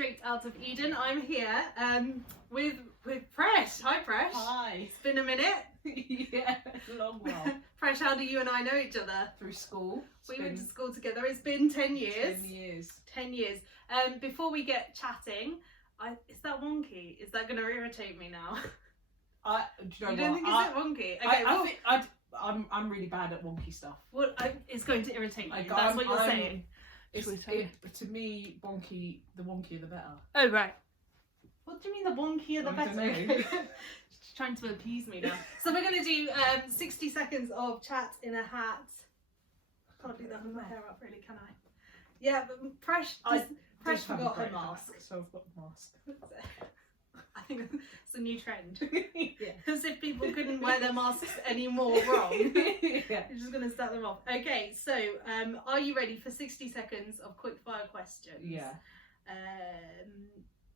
Straight Out of Eden. I'm here with Presh. Hi, Presh. Hi. It's been a minute. Yeah, a long while. Presh, how do you and I know each other? Through school. We went to school together. It's been 10 years. 10 years. 10 years. Before we get chatting, is that wonky? Is that going to irritate me now? Do you know don't what? think it's wonky? Okay, I'm really bad at wonky stuff. well, it's going to irritate you. Like, That's what you're saying. To me, the wonkier the better. Oh, right. What do you mean the wonkier the I better? don't know. She's trying to appease me now. So we're going to do 60 seconds of chat in a hat. Can't do that with my hair up, really, can I? Yeah, but Presh forgot her mask. So I've got a mask. I think it's a new trend. Yeah. As if people couldn't wear their masks anymore wrong. Yeah. You're just going to start them off. Okay, so are you ready for 60 seconds of quick fire questions? Yeah.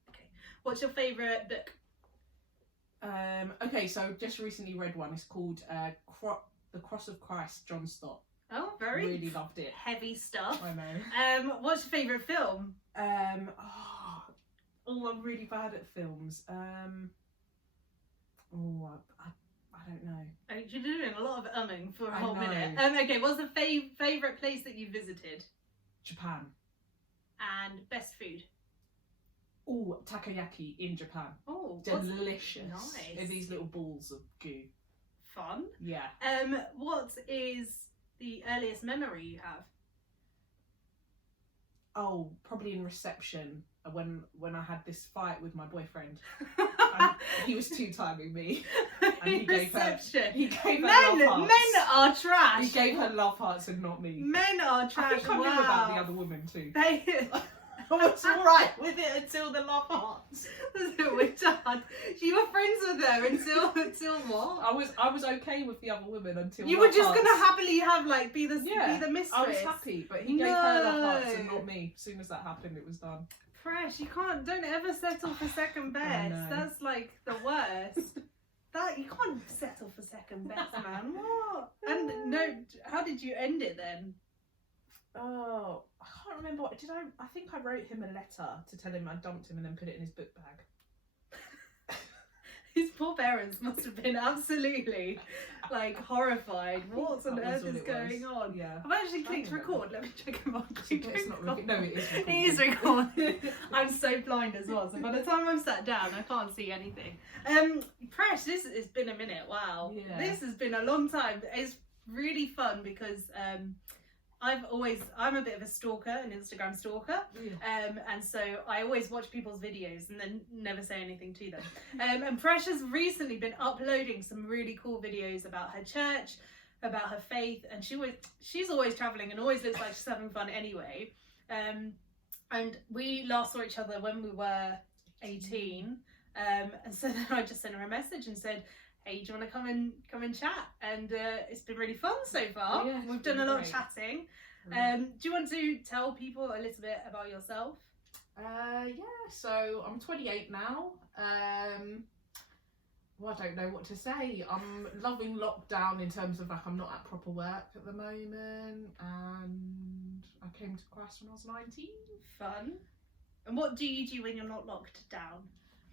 Okay. What's your favourite book? Okay, so just recently read one. It's called The Cross of Christ, John Stott. Oh, very Really loved it. heavy stuff. I know. What's your favourite film? I'm really bad at films. I don't know. Oh, you're doing a lot of umming for a I whole know. minute. Okay, what's the favourite place that you visited? Japan. And best food? Oh, takoyaki in Japan. Oh, Delicious. Nice. They're these little balls of goo. Fun. Yeah. What is the earliest memory you have? Oh, probably in reception when I had this fight with my boyfriend. And he was two-timing me. And he gave her love hearts. Men are trash. He gave her love hearts and not me. Men are trash. I think I knew about the other woman too. I was alright with it until the love hearts. Which you were friends with her until what? I was okay with the other woman until you were love just hearts. gonna happily have be the mistress. I was happy, but he gave her love hearts and not me. As soon as that happened, it was done. Presh, don't ever settle for second best. That's like the worst. You can't settle for second best, man. What? And no, how did you end it then? Oh, I can't remember. I think I wrote him a letter to tell him I dumped him and then put it in his book bag. His poor parents must have been absolutely horrified. What on earth is going on? Yeah. I've actually clicked record. Let me check if I'm It's not recording. No, it is recording. It is recording. I'm so blind as well, so by the time I'm sat down I can't see anything. Presh, this has been a minute. Wow. Yeah. This has been a long time. It's really fun because I'm a bit of a stalker, an Instagram stalker, and so I always watch people's videos and then never say anything to them. And Presh has recently been uploading some really cool videos about her church, about her faith, and she's always traveling and always looks like she's having fun anyway. And we last saw each other when we were 18, and so then I just sent her a message and said, hey, do you want to come and chat? And it's been really fun so far. Yeah, we've done a lot of chatting. Do you want to tell people a little bit about yourself? So I'm 28 now. Well, I don't know what to say. I'm loving lockdown in terms of I'm not at proper work at the moment, and I came to Christ when I was 19. Fun. And what do you do when you're not locked down?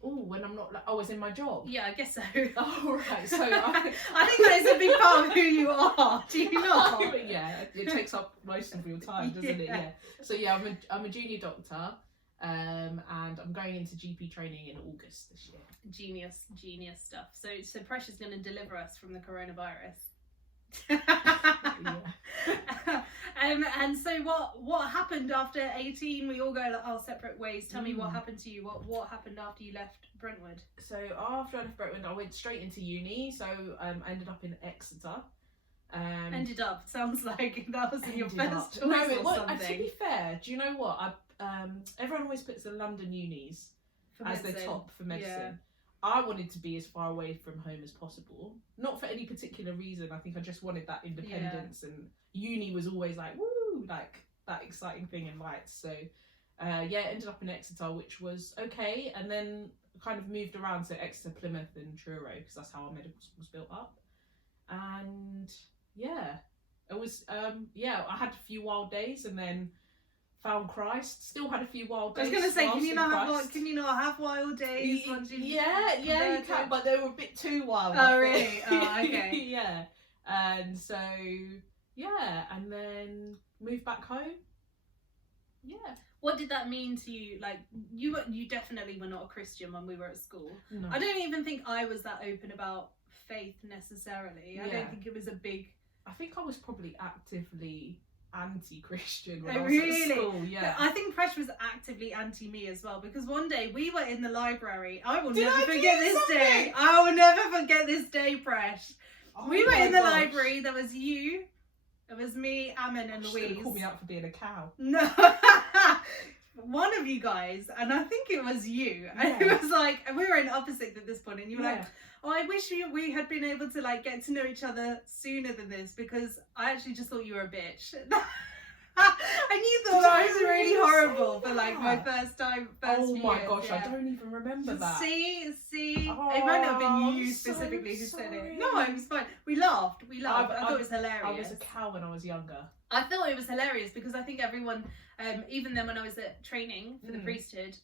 Oh, when I'm not it's in my job. Yeah, I guess so. Oh, right. So I think that is a big part of who you are. Do you not? Yeah, it takes up most of your time, doesn't it? Yeah. So yeah, I'm a junior doctor, and I'm going into GP training in August this year. Genius stuff. So Presh is going to deliver us from the coronavirus. And so what happened after 18? We all go our separate ways. Tell me what happened to you. What happened after you left Brentwood? So after I left Brentwood, I went straight into uni. So I ended up in Exeter. Ended up sounds like that was your first choice no, or something. To be fair, do you know what? Everyone always puts the London unis as the top for medicine. Yeah. I wanted to be as far away from home as possible. Not for any particular reason. I think I just wanted that independence, and uni was always woo, that exciting thing in lights. So ended up in Exeter, which was okay, and then kind of moved around to Exeter, Plymouth and Truro, because that's how our medical school was built up. And it was I had a few wild days, and then found Christ. Still had a few wild I days. was going to say, whilst can in you not have wild days? Once you've yeah, you converted? can, but they were a bit too wild. Oh, really? Oh, okay. Yeah. And so, yeah, and then moved back home. Yeah. What did that mean to you? Like, you definitely were not a Christian when we were at school. No. I don't even think I was that open about faith necessarily. I don't think it was a big... I think I was probably actively anti-Christian when Oh, I was really? at school. Yeah. But I think Presh was actively anti-me as well, because one day we were in the library. I will Did never I forget do this something? day. I will never forget this day, Presh. Oh We were my in the gosh. library. There was you. It was me, Ammon, and She's gonna Louise. call me out for being a cow. No. One of you guys, and I think it was you. And Yeah. it was like, and we were in opposite at this point, and you were like, Yeah. oh, I wish we had been able to like get to know each other sooner than this, because I actually just thought you were a bitch. And you thought Did I I was really really horrible say for like my that? first few Oh my years, gosh, yeah. I don't even remember that. See, Oh, it might not have been I'm you so specifically who said sorry. it. No, it was fine. We laughed. I thought it was hilarious. I was a cow when I was younger. I thought it was hilarious because I think everyone, even then when I was at training for the priesthood,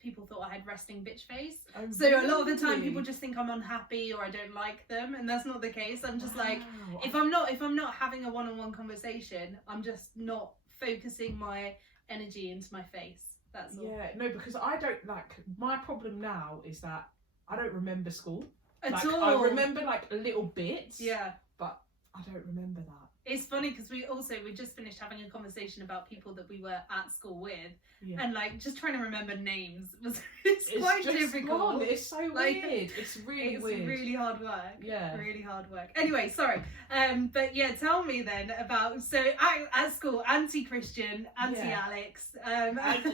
people thought I had resting bitch face. Oh, So a lot of the time really? people just think I'm unhappy or I don't like them, and that's not the case. I'm just like, Wow. if I'm not having a one-on-one conversation, I'm just not focusing my energy into my face. That's all. Yeah, no, because I don't like, my problem now is that I don't remember school. At Like, all. I remember like little bits. Yeah. But I don't remember that. It's funny because we just finished having a conversation about people that we were at school with, Yeah. and like just trying to remember names was it's quite just difficult. gone. It's so Like, weird. It's really It's weird. really hard work. Yeah. Really hard work. Anyway, sorry. But yeah, tell me then about, so at school, anti-Christian, anti-Alex.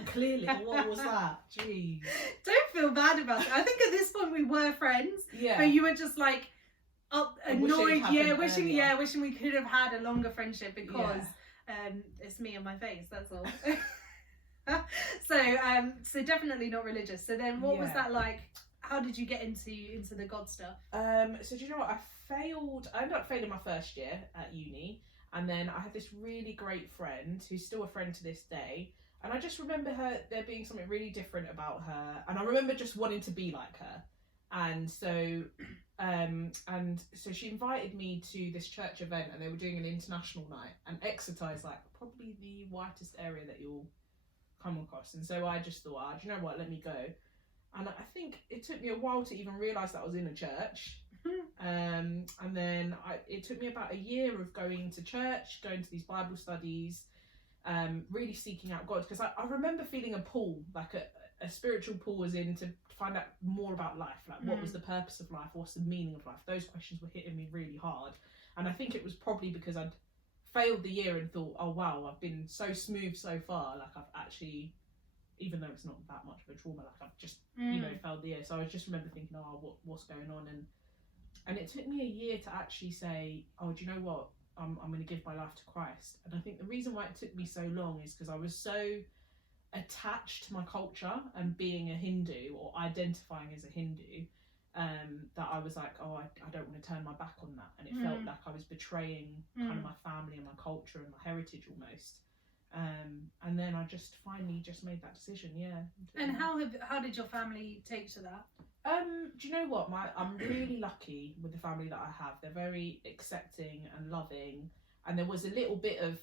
Clearly, what was that? Jeez. Don't feel bad about it. I think at this point we were friends, Yeah. but you were just like And wishing it annoyed, happened wishing earlier. wishing we could have had a longer friendship because it's me and my face, that's all. So definitely not religious. So then what was Yeah. that like? How did you get into the God stuff? So do you know what? I ended up failing my first year at uni, and then I had this really great friend who's still a friend to this day, and I just remember there being something really different about her, and I remember just wanting to be like her. And so she invited me to this church event, and they were doing an international night, and Exeter is like probably the whitest area that you'll come across, and so I just thought, do you know what, let me go. And I think it took me a while to even realise that I was in a church. And then it took me about a year of going to church, going to these Bible studies, really seeking out God, because I remember feeling a pull, like a spiritual pull, as in to find out more about life, like what was the purpose of life, what's the meaning of life. Those questions were hitting me really hard, and I think it was probably because I'd failed the year and thought, oh wow, I've been so smooth so far, like I've actually, even though it's not that much of a trauma, like I've just failed the year. So I just remember thinking, oh, what's going on, and it took me a year to actually say, oh, do you know what, I'm going to give my life to Christ. And I think the reason why it took me so long is because I was so attached to my culture and being a Hindu, or identifying as a Hindu, that I was like, oh, I don't want to turn my back on that, and it felt like I was betraying kind of my family and my culture and my heritage almost. And then I just finally just made that decision. And how did your family take to that? Do you know what, I'm really lucky with the family that I have. They're very accepting and loving, and there was a little bit of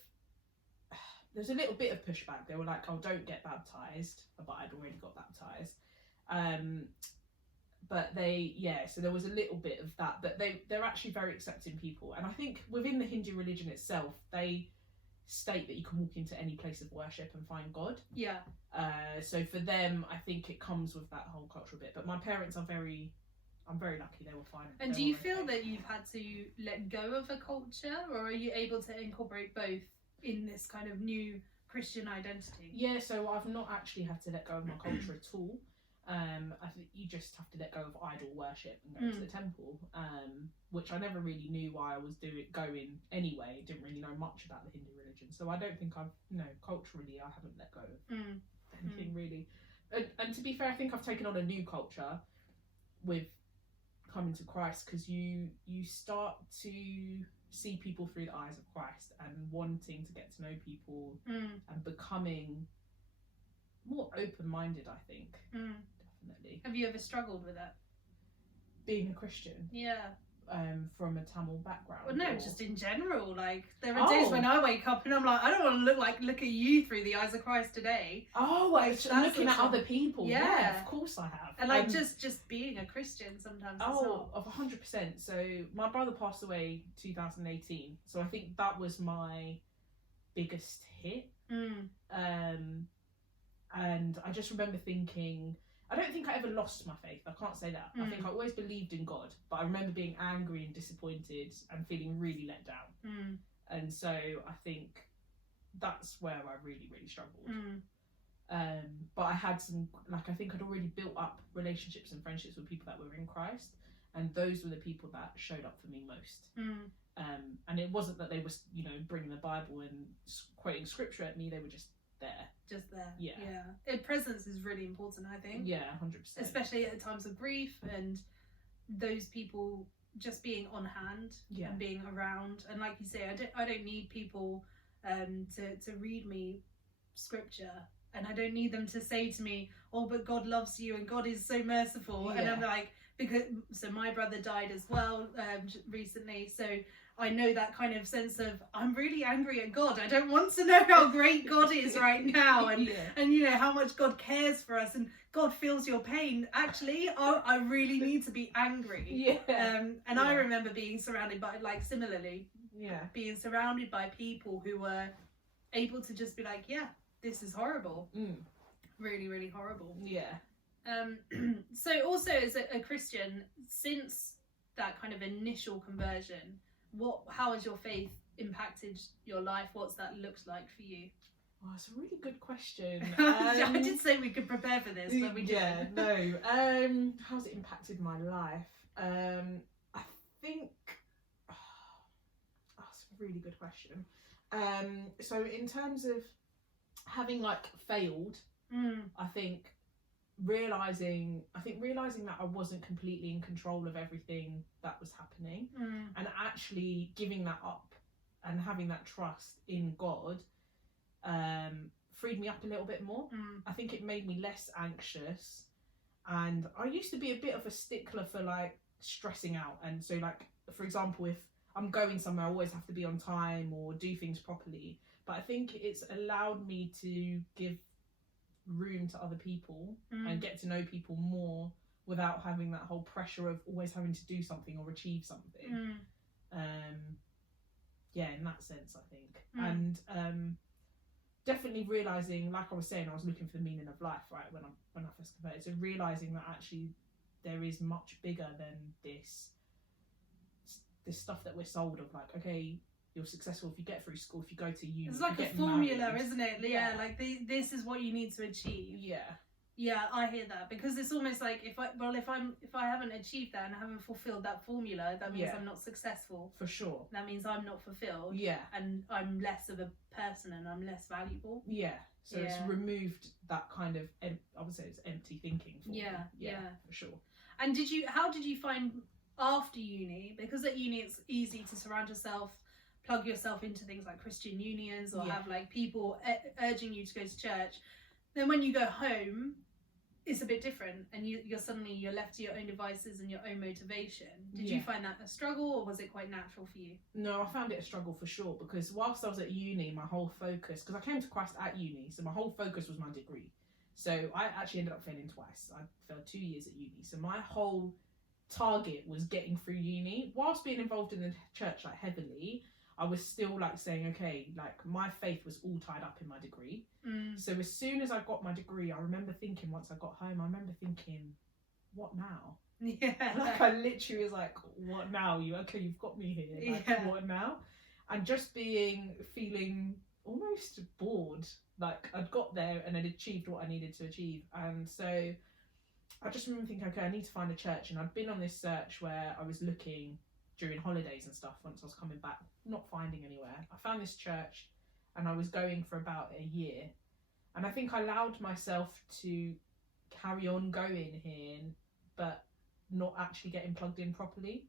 pushback. They were like, oh, don't get baptized, but I'd already got baptized. But so there was a little bit of that, but they're actually very accepting people. And I think within the Hindu religion itself, they state that you can walk into any place of worship and find God. Yeah. So for them, I think it comes with that whole cultural bit. But my parents I'm very lucky, they were fine. And do you feel that you've had to let go of a culture, or are you able to incorporate both in this kind of new Christian identity? Yeah, so I've not actually had to let go of my culture at all. I think you just have to let go of idol worship and go to the temple, which I never really knew why I was going anyway. Didn't really know much about the Hindu religion, so I don't think culturally I haven't let go of anything really. And to be fair, I think I've taken on a new culture with coming to Christ, because you start to see people through the eyes of Christ and wanting to get to know people and becoming more open-minded, I think. Definitely. Have you ever struggled with that? Being a Christian? Yeah. From a Tamil background? Well, no, just in general. Like, there are days when I wake up and I'm like, I don't want to look at you through the eyes of Christ today. Oh, like, looking at other people. Yeah, of course I have. And like just being a Christian sometimes. Of 100%. So my brother passed away 2018. So I think that was my biggest hit. And I just remember thinking, I don't think I ever lost my faith. I can't say that. I think I always believed in God, but I remember being angry and disappointed and feeling really let down. And so I think that's where I really, really struggled. But I had some, like, I think I'd already built up relationships and friendships with people that were in Christ, and those were the people that showed up for me most. And it wasn't that they were, you know, bringing the Bible and quoting scripture at me. They were just there. Yeah. Presence is really important, I think. Yeah, 100%. Especially at times of grief, and those people just being on hand and being around. And like you say, I don't need people to read me scripture, and I don't need them to say to me, oh, but God loves you and God is so merciful. And I'm like, so my brother died as well recently, so I know that kind of sense of, I'm really angry at God. I don't want to know how great God is right now, and you know how much God cares for us, and God feels your pain. Actually, I really need to be angry. I remember being surrounded by, like, similarly, being surrounded by people who were able to just be like, yeah, this is horrible. Really, really horrible. So also as a Christian, since that kind of initial conversion, how has your faith impacted your life? What's that looked like for you? Oh, it's a really good question. I did say we could prepare for this, but we didn't. How's it impacted my life? I think that's a really good question. So in terms of having, like, failed, I think realizing that I wasn't completely in control of everything that was happening, and actually giving that up and having that trust in God freed me up a little bit more. I think it made me less anxious, and I used to be a bit of a stickler for, like, stressing out. And so, like, for example, if I'm going somewhere, I always have to be on time or do things properly. But I think it's allowed me to give room to other people and get to know people more without having that whole pressure of always having to do something or achieve something. In that sense, I think. And definitely realizing, like I was saying, I was looking for the meaning of life, right, when I first converted. So realizing that actually there is much bigger than this stuff that we're sold of, like, okay, you're successful if you get through school, if you go to uni. It's like a formula, isn't it? Like this is what you need to achieve. Yeah, I hear that, because it's almost like if I haven't achieved that and I haven't fulfilled that formula, that means I'm not successful. For sure. That means I'm not fulfilled. And I'm less of a person and I'm less valuable. So it's removed that kind of, I would say it's empty thinking for me. For sure. And how did you find after uni? Because at uni it's easy to surround yourself, plug yourself into things like Christian unions, or have, like, people urging you to go to church. Then when you go home, it's a bit different, and you're left to your own devices and your own motivation. Did you find that a struggle, or was it quite natural for you? No, I found it a struggle for sure, because whilst I was at uni, my whole focus, because I came to Christ at uni, so my whole focus was my degree. So I actually ended up failing twice. I failed 2 years at uni. So my whole target was getting through uni. Whilst being involved in the church, like, heavily, I was still, like, saying, okay, like, my faith was all tied up in my degree. So as soon as I got my degree, I remember thinking, once I got home, what now? Like, I literally was like, what now? You've got me here. Like, what now? And just feeling almost bored. Like, I'd got there and I'd achieved what I needed to achieve. And so I just remember thinking, okay, I need to find a church. And I'd been on this search where I was looking during holidays and stuff once I was coming back, not finding anywhere. I found this church and I was going for about a year. And I think I allowed myself to carry on going here, but not actually getting plugged in properly.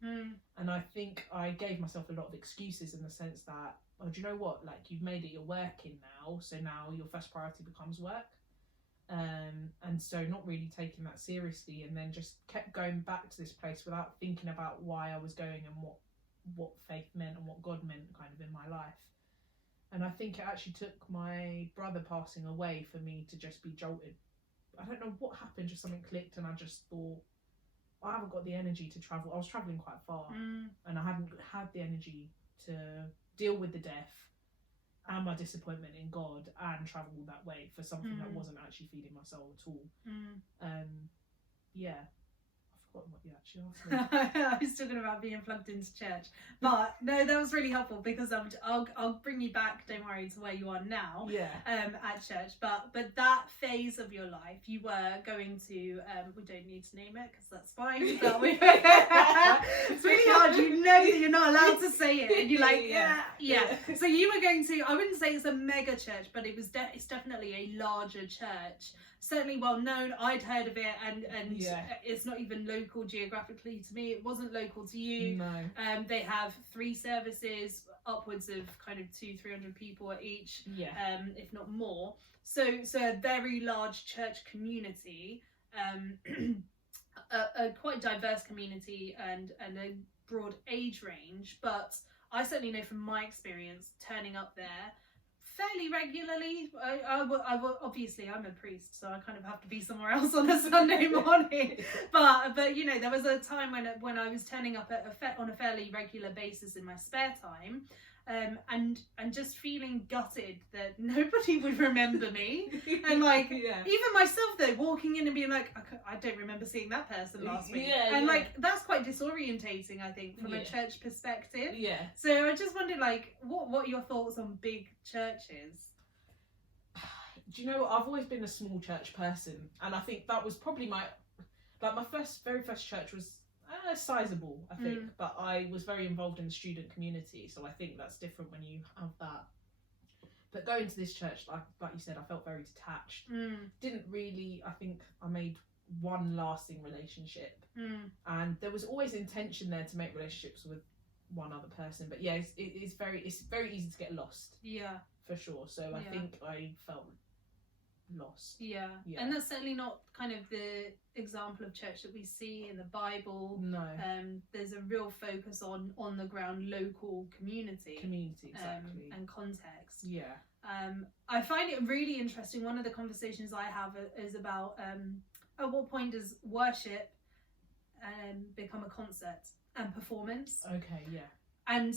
And I think I gave myself a lot of excuses in the sense that, oh, do you know what, like, you've made it your working now, so now your first priority becomes work. And so not really taking that seriously, and then just kept going back to this place without thinking about why I was going and what faith meant and what God meant kind of in my life. And I think it actually took my brother passing away for me to just be jolted. I don't know what happened, just something clicked, and I just thought, I haven't got the energy to travel. I was travelling quite far, and I hadn't had the energy to deal with the death and my disappointment in God and travel that way for something that wasn't actually feeding my soul at all. Yeah. I've forgotten what you actually asked me. I was talking about being plugged into church, but no, that was really helpful because I'll bring you back, don't worry, to where you are now. At church, but that phase of your life, you were going to we don't need to name it because that's fine, but it's really hard, you know that you're not allowed to say it, and you're like yeah. So you were going to, I wouldn't say it's a mega church, but it's definitely a larger church, certainly well known. I'd heard of it, and it's not even local geographically to me. It wasn't local to you. No. They have 3 services, upwards of kind of 200-300 people at each, if not more. So a very large church community, a quite diverse community, and a broad age range. But I certainly know from my experience turning up there fairly regularly. I obviously I'm a priest, so I kind of have to be somewhere else on a Sunday morning. But you know, there was a time when I was turning up on a fairly regular basis in my spare time, and just feeling gutted that nobody would remember me, and like even myself though, walking in and being like, I don't remember seeing that person last week, like that's quite disorientating, I think, from a church perspective. So I just wondered, like, what are your thoughts on big churches? Do you know what? I've always been a small church person, and I think that was probably my very first church was sizable, I think, but I was very involved in the student community, so I think that's different when you have that. But going to this church, like you said, I felt very detached. Didn't really, I think I made one lasting relationship, and there was always intention there to make relationships with one other person, but yeah, it's very easy to get lost, for sure. So I think I felt lost. And that's certainly not kind of the example of church that we see in the Bible. No. There's a real focus on the ground local community, exactly, and context. I find it really interesting. One of the conversations I have is about at what point does worship become a concert and performance? And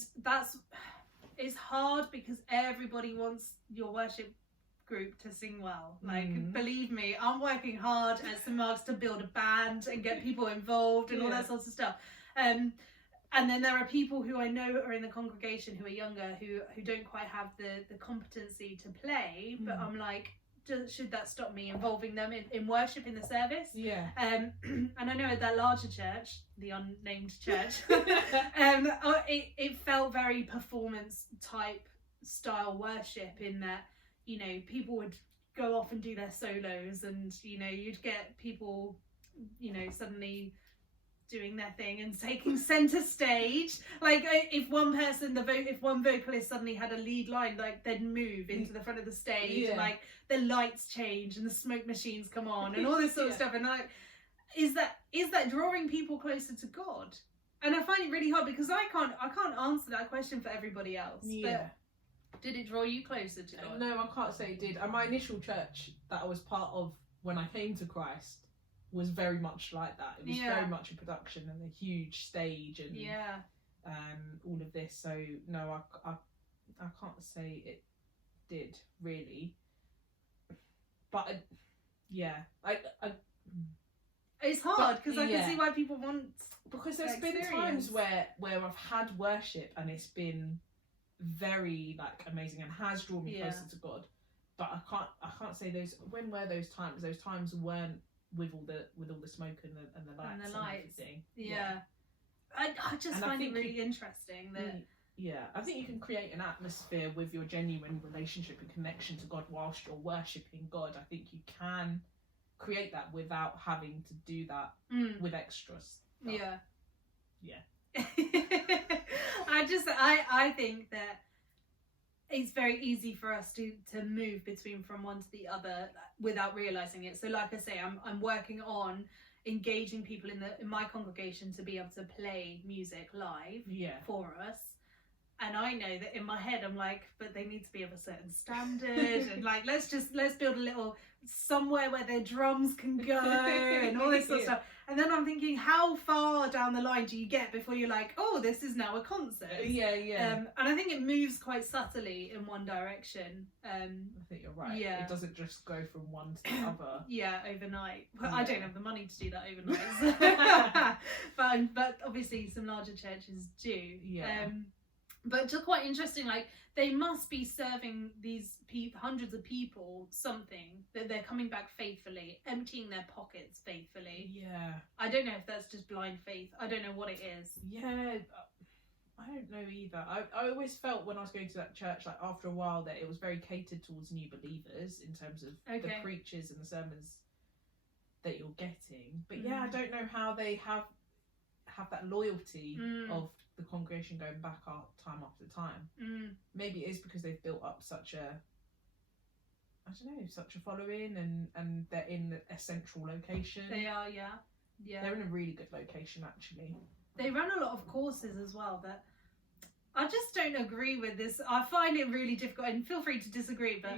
it's hard because everybody wants your worship group to sing well. Like, believe me, I'm working hard at St Mark's to build a band and get people involved and all that sorts of stuff. And then there are people who I know are in the congregation who are younger, who don't quite have the competency to play, but I'm like, should that stop me involving them in worship in the service? And I know at that larger church, the unnamed church, it felt very performance type style worship, in that, you know, people would go off and do their solos, and, you know, you'd get people, you know, suddenly doing their thing and taking center stage. Like, if one vocalist suddenly had a lead line, like, they'd move into the front of the stage, and like the lights change and the smoke machines come on and all this sort of stuff. And like, is that drawing people closer to God? And I find it really hard because I can't answer that question for everybody else. But did it draw you closer to God? No, I can't say it did. And my initial church that I was part of when I came to Christ was very much like that. It was very much a production and a huge stage and all of this. So no, I can't say it did really. But it's hard because I can see why people want, because there's been times where I've had worship and it's been very like amazing and has drawn me closer to God, but I can't say those. When were those times? Those times weren't with all the smoke and the lights and everything. I just find it really interesting that I think you can create an atmosphere with your genuine relationship and connection to God whilst you're worshipping God. I think you can create that without having to do that with extras. Yeah. Yeah. I think that it's very easy for us to move between from one to the other without realizing it. So like I say, I'm working on engaging people in my congregation to be able to play music live for us. And I know that in my head I'm like, but they need to be of a certain standard, and like let's build a little somewhere where their drums can go and all this sort of stuff. And then I'm thinking, how far down the line do you get before you're like, oh, this is now a concert? And I think it moves quite subtly in one direction. I think you're right. Yeah. It doesn't just go from one to the other. Overnight. Well, I don't have the money to do that overnight. But obviously some larger churches do. But just quite interesting, like they must be serving these hundreds of people something, that they're coming back faithfully, emptying their pockets faithfully. Yeah. I don't know if that's just blind faith. I don't know what it is. Yeah, I don't know either. I always felt when I was going to that church, like after a while, that it was very catered towards new believers in terms of the preachers and the sermons that you're getting. But yeah, I don't know how they have that loyalty of the congregation going back time after time. Maybe it is because they've built up such a following, and they're in a central location. They are, yeah. They're in a really good location, actually. They run a lot of courses as well, but I just don't agree with this. I find it really difficult, and feel free to disagree, but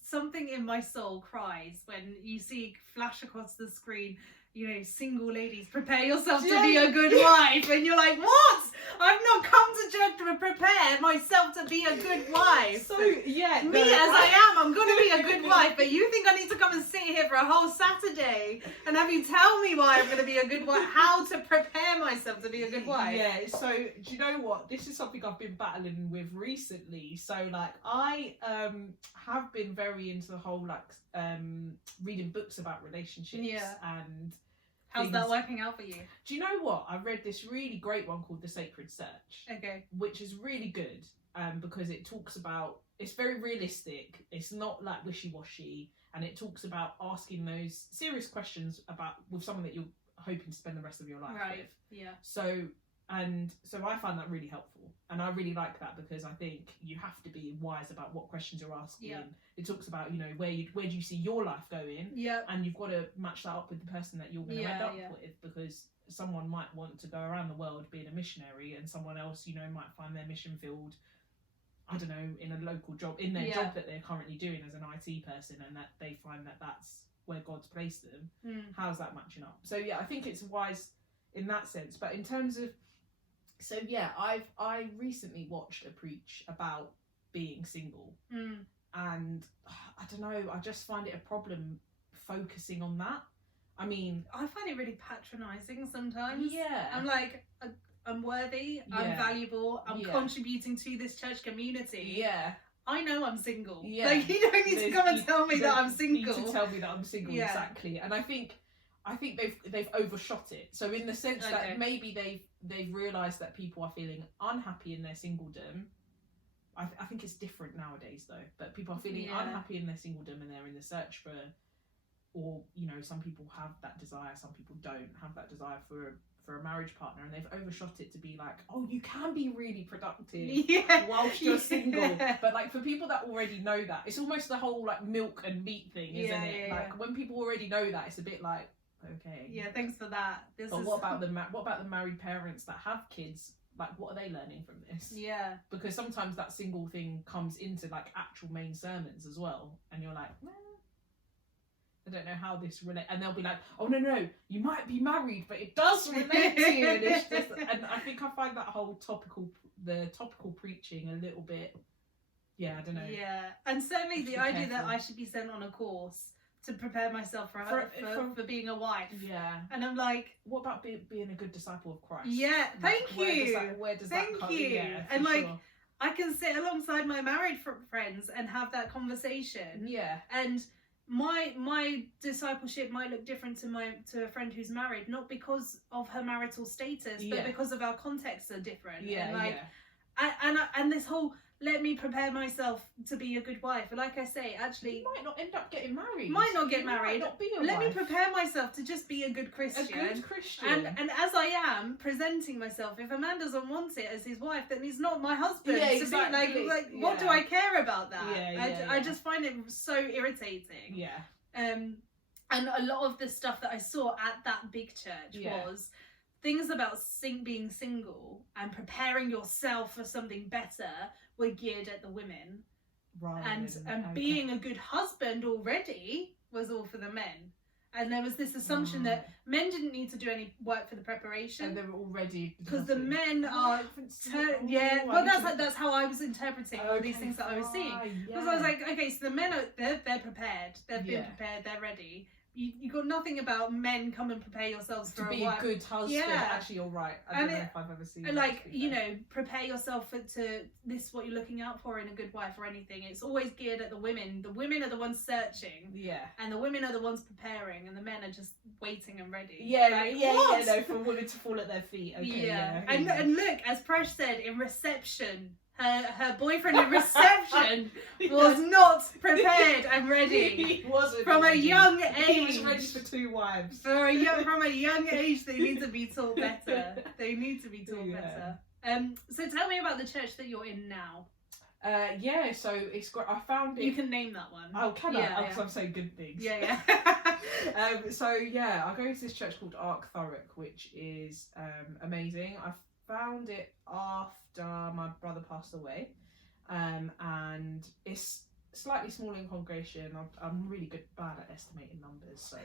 something in my soul cries when you see flash across the screen, you know, single ladies, prepare yourself to be a good wife, and you're like, what? I've not come to church to prepare myself to be a good wife. So yeah, I am, I'm going to be a good wife, but you think I need to come and sit here for a whole Saturday and have you tell me why I'm going to be a good wife, how to prepare myself to be a good wife? Yeah, so do you know what? This is something I've been battling with recently. So like I have been very into the whole reading books about relationships and how's that working out for you? Do you know what? I read this really great one called The Sacred Search. Okay. Which is really good because it talks about, it's very realistic. It's not like wishy-washy, and it talks about asking those serious questions with someone that you're hoping to spend the rest of your life with. Yeah. So I find that really helpful, and I really like that because I think you have to be wise about what questions you're asking. Yeah. It talks about, you know, where do you see your life going? Yeah. And you've got to match that up with the person that you're going to end up with, because someone might want to go around the world being a missionary, and someone else, you know, might find their mission field, I don't know, in a local job, in their job that they're currently doing as an IT person, and that they find that that's where God's placed them. How's that matching up? So yeah, I think it's wise in that sense. But in terms of, so yeah, I recently watched a preach about being single, and I don't know, I just find it a problem focusing on that. I mean, I find it really patronising sometimes. Yeah. I'm like, I'm worthy, I'm valuable, I'm contributing to this church community. Yeah. I know I'm single. Yeah. Like, you don't need to come and tell me that I'm single. You need to tell me that I'm single, exactly. And I think they've overshot it. So in the sense that maybe they've realised that people are feeling unhappy in their singledom. I think it's different nowadays though. But people are feeling unhappy in their singledom, and they're in the search for, or you know, some people have that desire, some people don't have that desire for a marriage partner, and they've overshot it to be like, oh, you can be really productive whilst you're single. But like for people that already know that, it's almost the whole like milk and meat thing, isn't it? Like when people already know that, it's a bit like, okay. Yeah, thanks for that. What about the married parents that have kids? Like, what are they learning from this? Yeah. Because sometimes that single thing comes into like actual main sermons as well, and you're like, well, I don't know how this relate, and they'll be like, oh no, you might be married, but it does relate to you. And it's just, and I think I find that whole topical preaching a little bit, I don't know. Yeah, and certainly the idea that I should be sent on a course to prepare myself for being a wife. Yeah. And I'm like, what about being a good disciple of Christ? Yeah, thank you. Where does that come? Thank you. Yeah, and like, sure. I can sit alongside my married friends and have that conversation. Yeah. And my discipleship might look different to a friend who's married, not because of her marital status, but because of our contexts are different. Yeah. And like, and this whole let me prepare myself to be a good wife. And like I say, actually, you might not end up getting married. Might not get married. Might not be a let wife. me prepare myself to just be a good Christian. A good Christian. And as I am presenting myself, if a man doesn't want it as his wife, then he's not my husband. Yeah, to exactly. be like what do I care about that? I just find it so irritating. Yeah. And a lot of the stuff that I saw at that big church was things about being single and preparing yourself for something better were geared at the women. Right. And being a good husband already was all for the men. And there was this assumption that men didn't need to do any work for the preparation. And they were already... Because the men are... that's how I was interpreting all these things that I was seeing. Because I was like, okay, so the men are... They're prepared. They've been prepared. They're ready. You got nothing about men come and prepare yourselves for to be a good husband. Yeah. Actually, you're right. I don't know if I've ever seen and that, like, you know, prepare yourself to this what you're looking out for in a good wife or anything. It's always geared at the women. The women are the ones searching. Yeah. And the women are the ones preparing, and the men are just waiting and ready. No, for women to fall at their feet. Okay, And look, as Presh said, in reception, her boyfriend in reception was not prepared and ready. He wasn't from a young age. He was ready for 2 wives. From a young age, they need to be taught better. They need to be taught better. So tell me about the church that you're in now. So it's great. I found it. You can name that one. Oh, can I? Because I'm saying good things. Yeah. I go to this church called Ark Thurrock, which is amazing. I found it after my brother passed away, and it's slightly smaller in congregation. I'm really bad at estimating numbers, so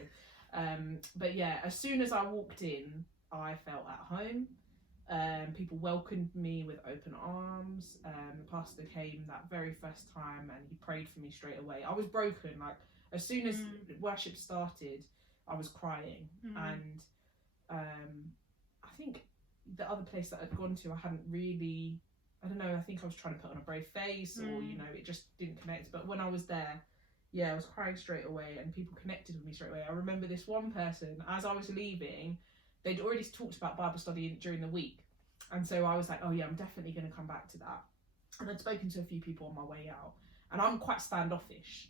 but yeah, as soon as I walked in, I felt at home. People welcomed me with open arms. The pastor came that very first time and he prayed for me straight away. I was broken. Like, as soon as worship started, I was crying. And I think the other place that I'd gone to, I hadn't really, I don't know, I think I was trying to put on a brave face, or you know, it just didn't connect. But when I was there, I was crying straight away and people connected with me straight away. I remember this one person, as I was leaving, they'd already talked about Bible study during the week, and so I was like, oh yeah, I'm definitely going to come back to that. And I'd spoken to a few people on my way out, and I'm quite standoffish.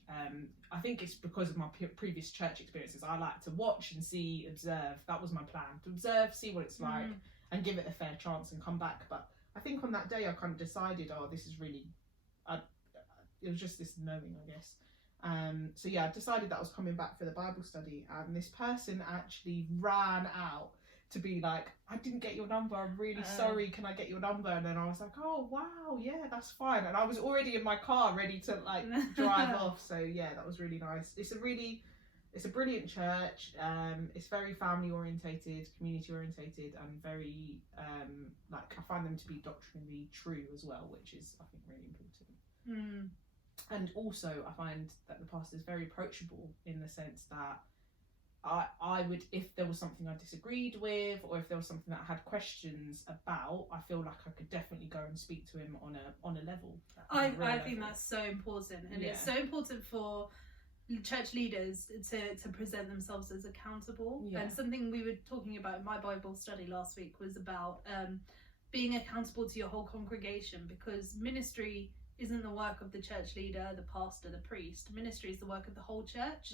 I think it's because of my previous church experiences. I like to watch and see, observe. That was my plan, to observe, see what it's like, and give it a fair chance and come back. But I think on that day I kind of decided, oh, this is really, it was just this knowing, I guess. So I decided that I was coming back for the Bible study, and this person actually ran out to be like, I didn't get your number, I'm really sorry, can I get your number? And then I was like, oh wow, yeah, that's fine. And I was already in my car ready to like drive off. So yeah, that was really nice. It's a brilliant church. It's very family orientated, community orientated, and very like, I find them to be doctrinally true as well, which is, I think, really important. And also I find that the pastor is very approachable, in the sense that I would, if there was something I disagreed with, or if there was something that I had questions about, I feel like I could definitely go and speak to him on a level. I think that's so important, and it's so important for church leaders to present themselves as accountable. And something we were talking about in my Bible study last week was about being accountable to your whole congregation, because ministry isn't the work of the church leader, the pastor, the priest. Ministry is the work of the whole church,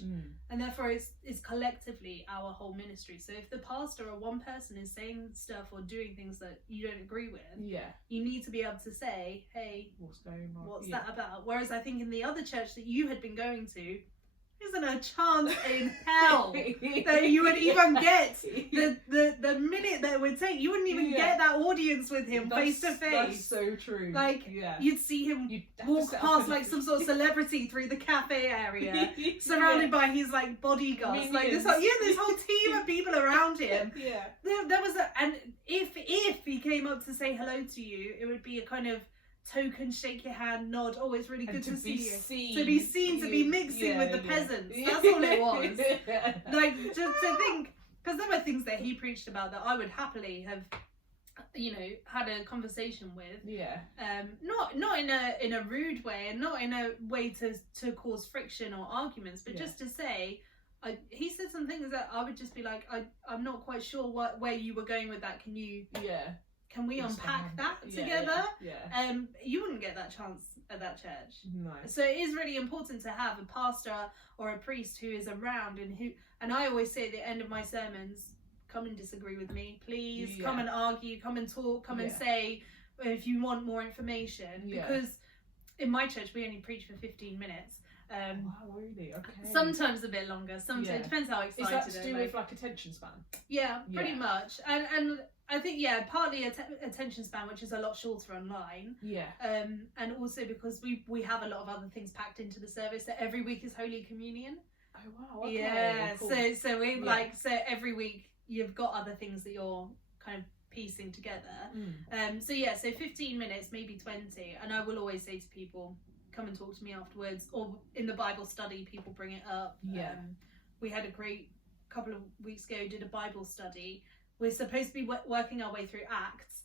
and therefore it's collectively our whole ministry. So if the pastor or one person is saying stuff or doing things that you don't agree with, you need to be able to say, hey, what's going on? What's that about? Whereas I think in the other church that you had been going to, isn't a chance in hell that you would even get the minute that it would take. You wouldn't even get that audience with him face to face. That's so true. Like, you'd see him walk past like some sort of celebrity through the cafe area, surrounded by his like bodyguards, like this whole team of people around him. There was and if he came up to say hello to you, it would be a kind of token, shake your hand, nod, oh, it's really good to see you. To be seen, to be mixing with the peasants. That's all it was. Like, just to think, because there were things that he preached about that I would happily have, you know, had a conversation with. Not in a rude way, and not in a way to cause friction or arguments, but just to say, he said some things that I would just be like, I'm not quite sure where you were going with that. Can can we unpack that together? You wouldn't get that chance at that church. No. So it is really important to have a pastor or a priest who is around and I always say at the end of my sermons, come and disagree with me, please. Come and argue, come and talk, come and say if you want more information. Because in my church we only preach for 15 minutes. Wow, really? Okay. Sometimes a bit longer. Sometimes it depends how excited. Is that to do with like attention span? Yeah, pretty much. And I think partly attention span, which is a lot shorter online. Yeah. And also because we have a lot of other things packed into the service. So every week is Holy Communion. Oh wow. Okay. Yeah. Cool. So we so every week you've got other things that you're kind of piecing together. So 15 minutes, maybe 20, and I will always say to people, come and talk to me afterwards, or in the Bible study people bring it up. We had a great couple of weeks ago, did a Bible study. We're supposed to be working our way through Acts,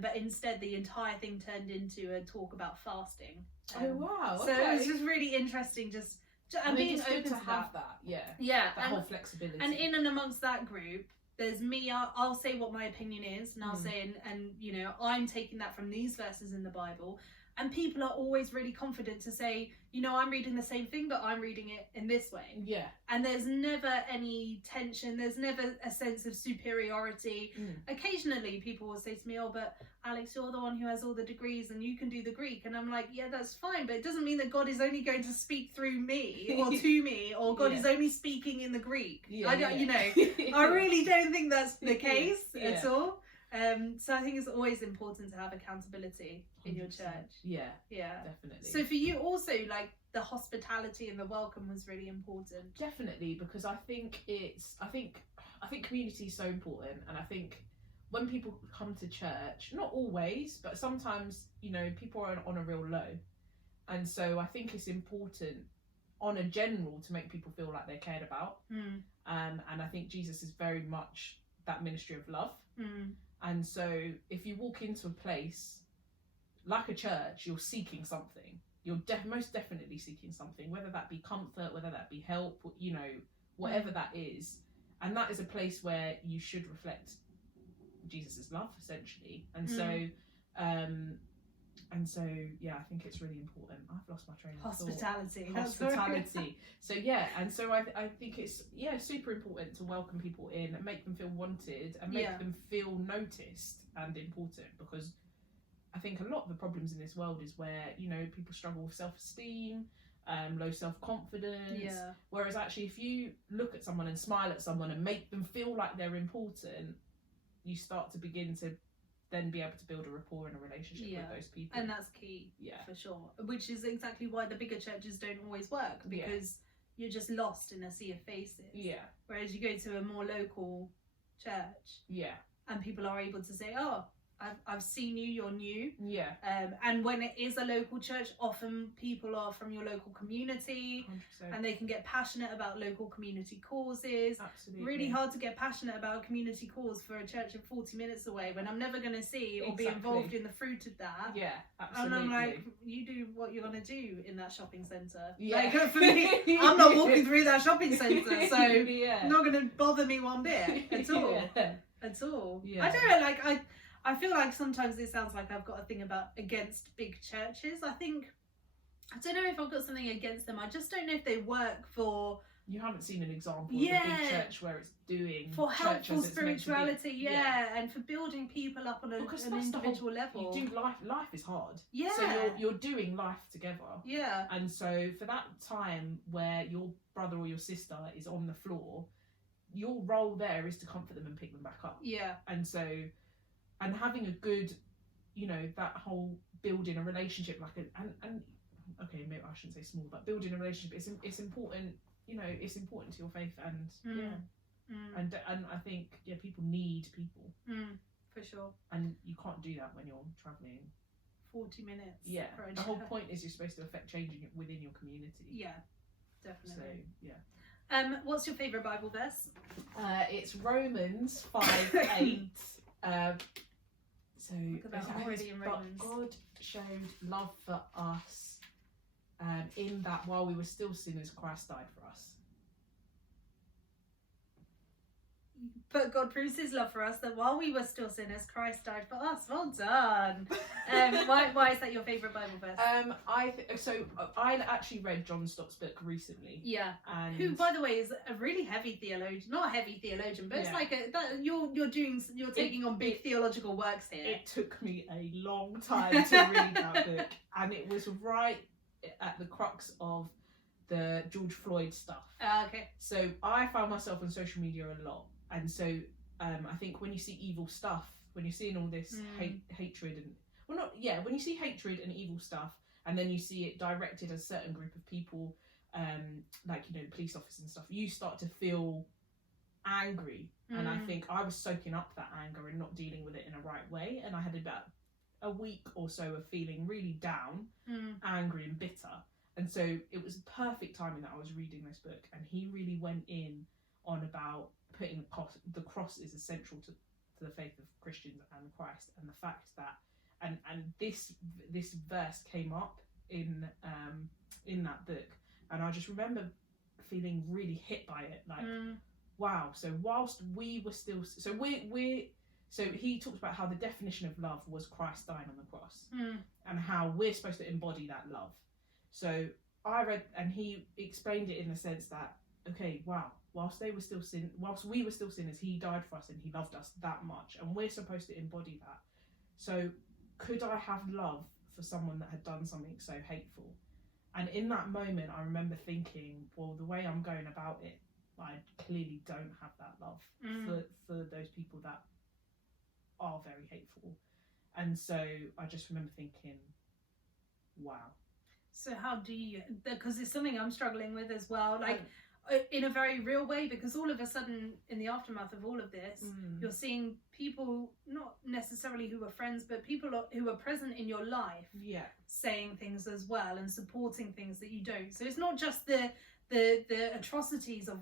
but instead the entire thing turned into a talk about fasting. Oh wow. So it was just really interesting, and being open to have that. That whole flexibility. And in and amongst that group, there's me. I'll say what my opinion is, and I'll say, and I'm taking that from these verses in the Bible. And people are always really confident to say, I'm reading the same thing, but I'm reading it in this way. Yeah. And there's never any tension. There's never a sense of superiority. Occasionally people will say to me, oh, but Alex, you're the one who has all the degrees and you can do the Greek. And I'm like, yeah, that's fine. But it doesn't mean that God is only going to speak through me or to me, or God is only speaking in the Greek. I really don't think that's the case at all. So I think it's always important to have accountability in your church. Yeah, definitely. So for you also, like, the hospitality and the welcome was really important. Definitely, because I think community is so important, and I think when people come to church, not always, but sometimes, people are on a real low, and so I think it's important on a general to make people feel like they're cared about. And I think Jesus is very much that ministry of love. And so if you walk into a place like a church, you're seeking something. You're most definitely seeking something, whether that be comfort, whether that be help, whatever that is. And that is a place where you should reflect Jesus's love, essentially. And so, I think it's really important. I've lost my train of Hospitality. Hospitality. So and so I think it's super important to welcome people in and make them feel wanted and make them feel noticed and important, because I think a lot of the problems in this world is where people struggle with self-esteem, low self-confidence. Whereas actually, if you look at someone and smile at someone and make them feel like they're important, you start to begin to then be able to build a rapport and a relationship with those people. And that's key, for sure. Which is exactly why the bigger churches don't always work, because you're just lost in a sea of faces. Whereas you go to a more local church, and people are able to say, oh, I've seen you, you're new. And when it is a local church, often people are from your local community, 100%. And they can get passionate about local community causes. Absolutely. Really hard to get passionate about a community cause for a church of 40 minutes away when I'm never going to see or be involved in the fruit of that. Absolutely. And I'm like, you do what you're going to do in that shopping centre. Like, for me, I'm not walking through that shopping centre, so not going to bother me one bit at all. At all. I don't know, I feel like sometimes it sounds like I've got a thing against big churches. I don't know if I've got something against them. I just don't know if they work for... You haven't seen an example of a big church where it's doing... For helpful spirituality, and for building people up on an individual level. You do life is hard. So you're doing life together. And so for that time where your brother or your sister is on the floor, your role there is to comfort them and pick them back up. And so... And having a good, that whole building a relationship, and okay, maybe I shouldn't say small, but building a relationship, it's important, it's important to your faith, and and I think people need people. For sure. And you can't do that when you're travelling 40 minutes. The whole point is you're supposed to affect change within your community. Definitely. So what's your favourite Bible verse? It's Romans 5:8. So already in Romans. God showed love for us, in that while we were still sinners, Christ died for us. but God proves his love for us, that while we were still sinners, Christ died for us. Well done. Why is that your favourite Bible verse? I actually read John Stott's book recently. Yeah. And who, by the way, is a really heavy theologian. Not a heavy theologian, but it's like you're taking on big theological works here. It took me a long time to read that book, and it was right at the crux of the George Floyd stuff. Okay. So I found myself on social media a lot, and so I think when you see evil stuff, when you're seeing all this hatred and when you see hatred and evil stuff, and then you see it directed at a certain group of people, like police officers and stuff, you start to feel angry. And I think I was soaking up that anger and not dealing with it in a right way, and I had about a week or so of feeling really down, angry and bitter. And so it was perfect timing that I was reading this book, and he really went in on about putting the cross is essential to the faith of Christians and Christ, and the fact that and this verse came up in that book, and I just remember feeling really hit by it, like wow. So whilst we were still, so he talked about how the definition of love was Christ dying on the cross, and how we're supposed to embody that love. So I read, and he explained it in the sense that, okay, wow, whilst we were still sinners, he died for us and he loved us that much, and we're supposed to embody that. So could I have love for someone that had done something so hateful? And in that moment, I remember thinking, well, the way I'm going about it, I clearly don't have that love for those people that are very hateful. And so I just remember thinking, wow. So how do you, because it's something I'm struggling with as well, like in a very real way, because all of a sudden in the aftermath of all of this, you're seeing people, not necessarily who are friends, but people who are present in your life, saying things as well and supporting things that you don't. So it's not just the atrocities of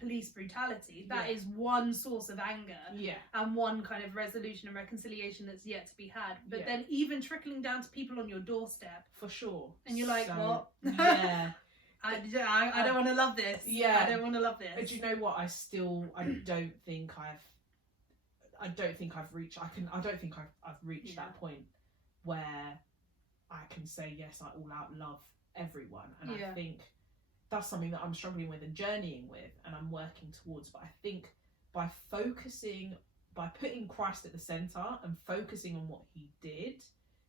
police brutality. That is one source of anger, and one kind of resolution and reconciliation that's yet to be had. But then even trickling down to people on your doorstep, for sure, and you're like, what? I don't want to love this. I don't want to love this. But you know what? I don't think I've reached. I don't think I've reached that point where I can say yes, I all out love everyone, and I think that's something that I'm struggling with and journeying with, and I'm working towards. But I think by putting Christ at the center and focusing on what he did,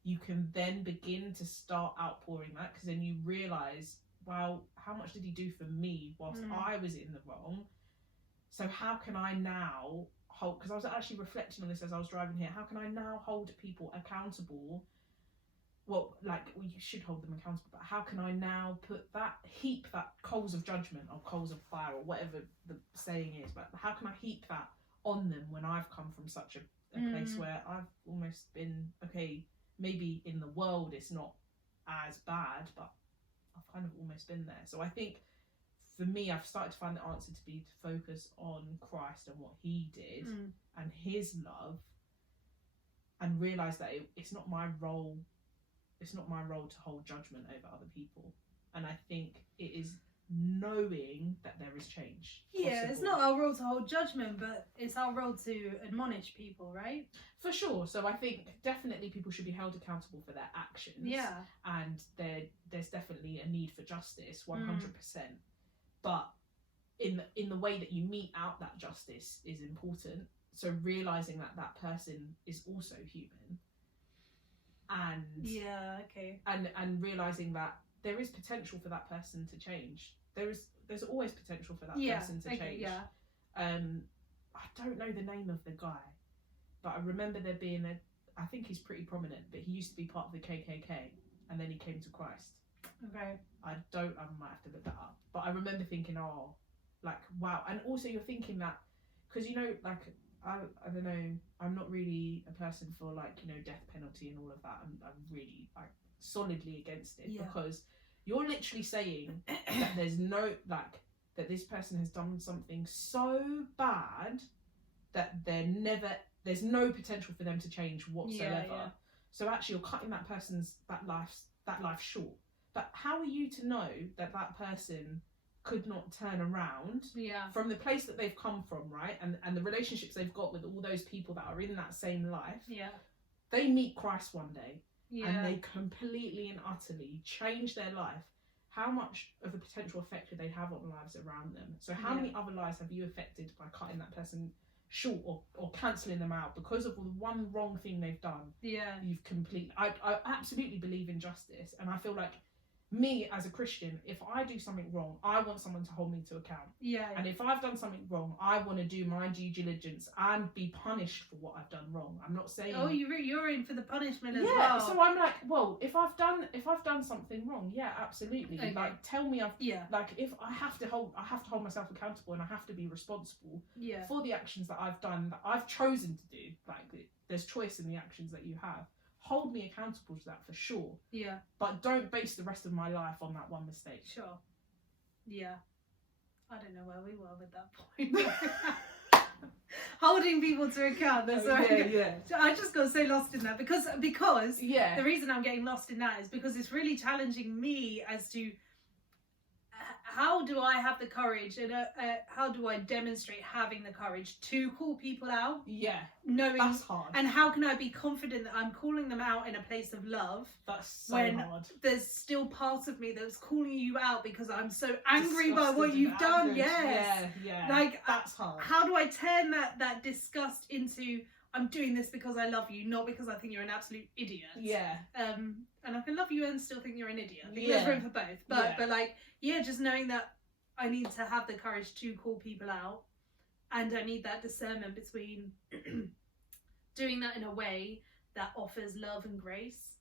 you can then begin to start outpouring that, because then you realize, well, how much did he do for me whilst I was in the wrong? So how can I now hold, because I was actually reflecting on this as I was driving here, how can I now hold people accountable? Well, like, you should hold them accountable, but how can I now heap that coals of judgment or coals of fire or whatever the saying is, but how can I heap that on them when I've come from such a place where I've almost been, okay, maybe in the world it's not as bad, but I've kind of almost been there. So I think for me, I've started to find the answer to be to focus on Christ and what he did and his love, and realise that it's not my role. It's not my role to hold judgment over other people. And I think it is knowing that there is change possible. It's not our role to hold judgment, but it's our role to admonish people, right? For sure. So I think definitely people should be held accountable for their actions. And there's definitely a need for justice, 100%. But in the way that you mete out that justice is important. So realising that person is also human. And and realizing that there is potential for that person to change. There's always potential for that person to change. I don't know the name of the guy, but I remember there being I think he's pretty prominent, but he used to be part of the KKK, and then he came to Christ. I might have to look that up, but I remember thinking, oh, like, wow. And also you're thinking that, because like, I don't know, I'm not really a person for, like, death penalty and all of that. I'm really, like, solidly against it, because you're literally saying that there's no, like, that this person has done something so bad that there's no potential for them to change whatsoever. So actually you're cutting that person's, that life short. But how are you to know that person could not turn around from the place that they've come from, right? And the relationships they've got with all those people that are in that same life. They meet Christ one day and they completely and utterly change their life. How much of a potential effect do they have on the lives around them? So how many other lives have you affected by cutting that person short or cancelling them out because of the one wrong thing they've done? You've completely... I absolutely believe in justice, and I feel like me as a Christian, if I do something wrong, I want someone to hold me to account. And if I've done something wrong, I want to do my due diligence and be punished for what I've done wrong. I'm not saying... Oh, you're in for the punishment as well. So I'm like, well, if I've done something wrong, absolutely. Okay. Like, tell me like, if I have to hold myself accountable, and I have to be responsible for the actions that I've done, that I've chosen to do. Like, there's choice in the actions that you have. Hold me accountable to that for sure. But don't base the rest of my life on that one mistake. Sure. I don't know where we were with that point. Holding people to account. I just got so lost in that because the reason I'm getting lost in that is because it's really challenging me as to how do I have the courage and how do I demonstrate having the courage to call people out? Knowing that's hard. And how can I be confident that I'm calling them out in a place of love? That's so hard. There's still part of me that's calling you out because I'm so angry by what you've done. Like, that's hard. How do I turn that disgust into I'm doing this because I love you, not because I think you're an absolute idiot. And I can love you and still think you're an idiot. I think there's room for both. But like, just knowing that I need to have the courage to call people out, and I need that discernment between doing that in a way that offers love and grace.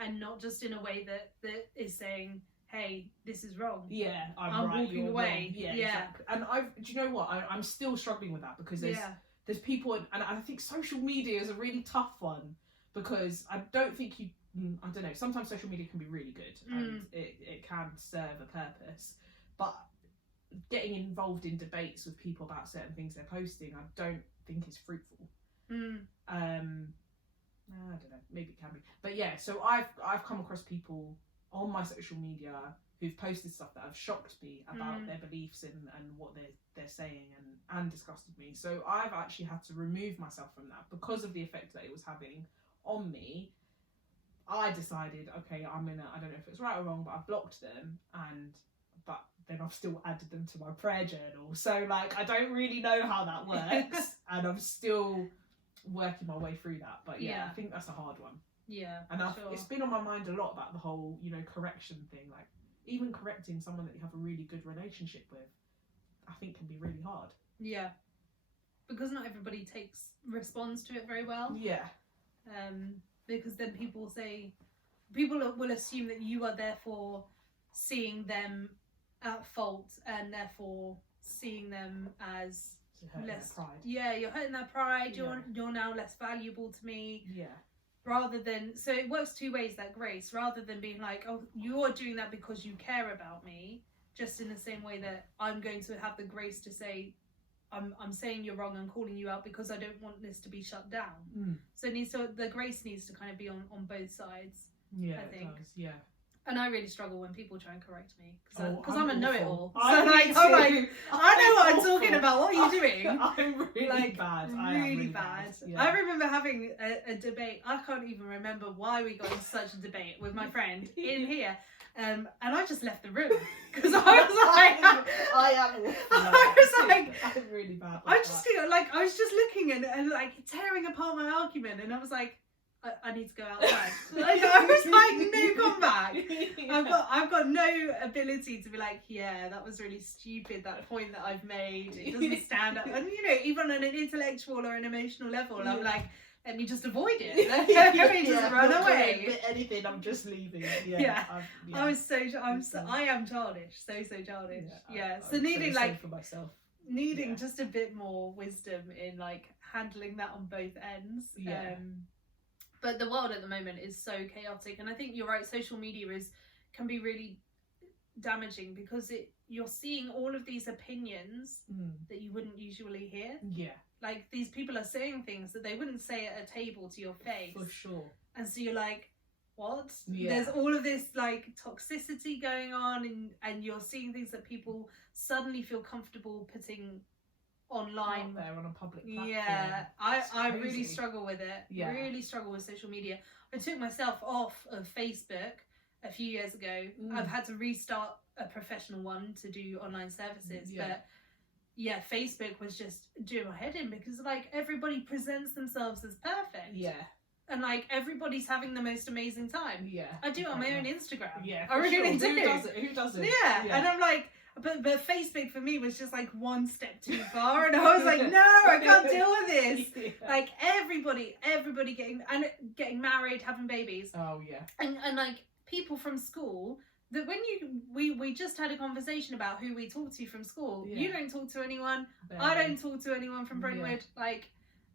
And not just in a way that is saying, hey, this is wrong. I'm right, walking away. Exactly. And do you know what? I'm still struggling with that because there's people, and I think social media is a really tough one because I don't think I don't know, sometimes social media can be really good and it can serve a purpose, but getting involved in debates with people about certain things they're posting, I don't think is fruitful. I don't know, maybe it can be, but so I've come across people on my social media who've posted stuff that have shocked me about their beliefs and what they're saying and disgusted me. So I've actually had to remove myself from that because of the effect that it was having on me. I decided, okay, I don't know if it's right or wrong, but I've blocked them, but then I've still added them to my prayer journal. So like, I don't really know how that works, and I'm still working my way through that. But I think that's a hard one. And it's been on my mind a lot about the whole, correction thing. Like, even correcting someone that you have a really good relationship with, I think can be really hard. Because not everybody responds to it very well. Because then people will assume that you are therefore seeing them at fault and therefore seeing them as less pride. You're hurting their pride. You're now less valuable to me. Rather than, so it works two ways, that grace, rather than being like, oh, you're doing that because you care about me, just in the same way that I'm going to have the grace to say, I'm saying you're wrong and calling you out because I don't want this to be shut down. So the grace needs to kind of be on both sides. I think. It does, And I really struggle when people try and correct me because I'm a know-it-all. So I know what I'm talking about. What are you doing? I'm really bad. Really bad. I remember having a debate. I can't even remember why we got into such a debate with my friend in here. And I just left the room because I was like, I'm really bad. I was just looking and like tearing apart my argument, and I was like, I need to go outside. I was like, no, come back. I've got no ability to be like, that was really stupid, that point that I've made. It doesn't stand up. And even on an intellectual or an emotional level, I'm like, let me just avoid it. Let me just run away. Anything, I'm just leaving. I am childish, so childish. So needing for myself. Needing just a bit more wisdom in like handling that on both ends. But the world at the moment is so chaotic, and I think you're right. Social media can be really damaging because you're seeing all of these opinions that you wouldn't usually hear. Like, these people are saying things that they wouldn't say at a table to your face. For sure. And so you're like, what? Yeah. There's all of this like toxicity going on, and you're seeing things that people suddenly feel comfortable putting online out there on a public platform. Yeah, I really struggle with it. Yeah. Really struggle with social media. I took myself off of Facebook a few years ago. I've had to restart a professional one to do online services, but yeah, Facebook was just doing my head in, because like everybody presents themselves as perfect. Yeah. And like everybody's having the most amazing time. Yeah. I do it on my own Instagram. Yeah. I really do. Who doesn't? Yeah. And I'm like, but Facebook for me was just like one step too far, and I was like, no, I can't deal with this. Like everybody getting married, having babies. Oh yeah. And like people from school, that when we just had a conversation about who we talk to from school. You don't talk to anyone. I don't talk to anyone from Brentwood. Like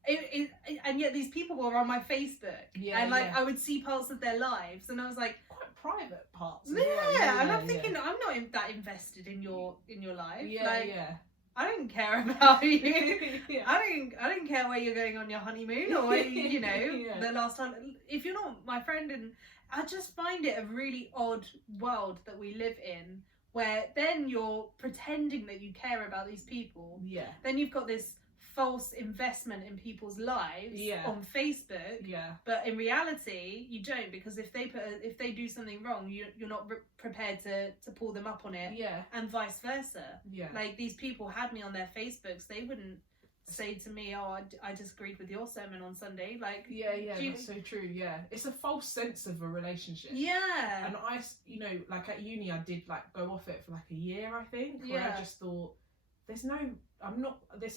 and yet these people were on my Facebook, and like I would see parts of their lives, and I was like, quite private parts. And I'm thinking, I'm not that invested in your life. Yeah, I don't care about you. I don't care where you're going on your honeymoon, or you know the last time. If you're not my friend, and I just find it a really odd world that we live in, where then you're pretending that you care about these people. Yeah. Then you've got this false investment in people's lives on Facebook. Yeah. But in reality, you don't, because if they do something wrong, you're not prepared to pull them up on it. Yeah. And vice versa. Yeah. Like these people had me on their Facebooks, they wouldn't say to me, oh, I disagreed with your sermon on Sunday. Like, that's so true. Yeah, it's a false sense of a relationship. Yeah. And I, you know, like at uni, I did like go off it for like a year, I think, where I just thought, there's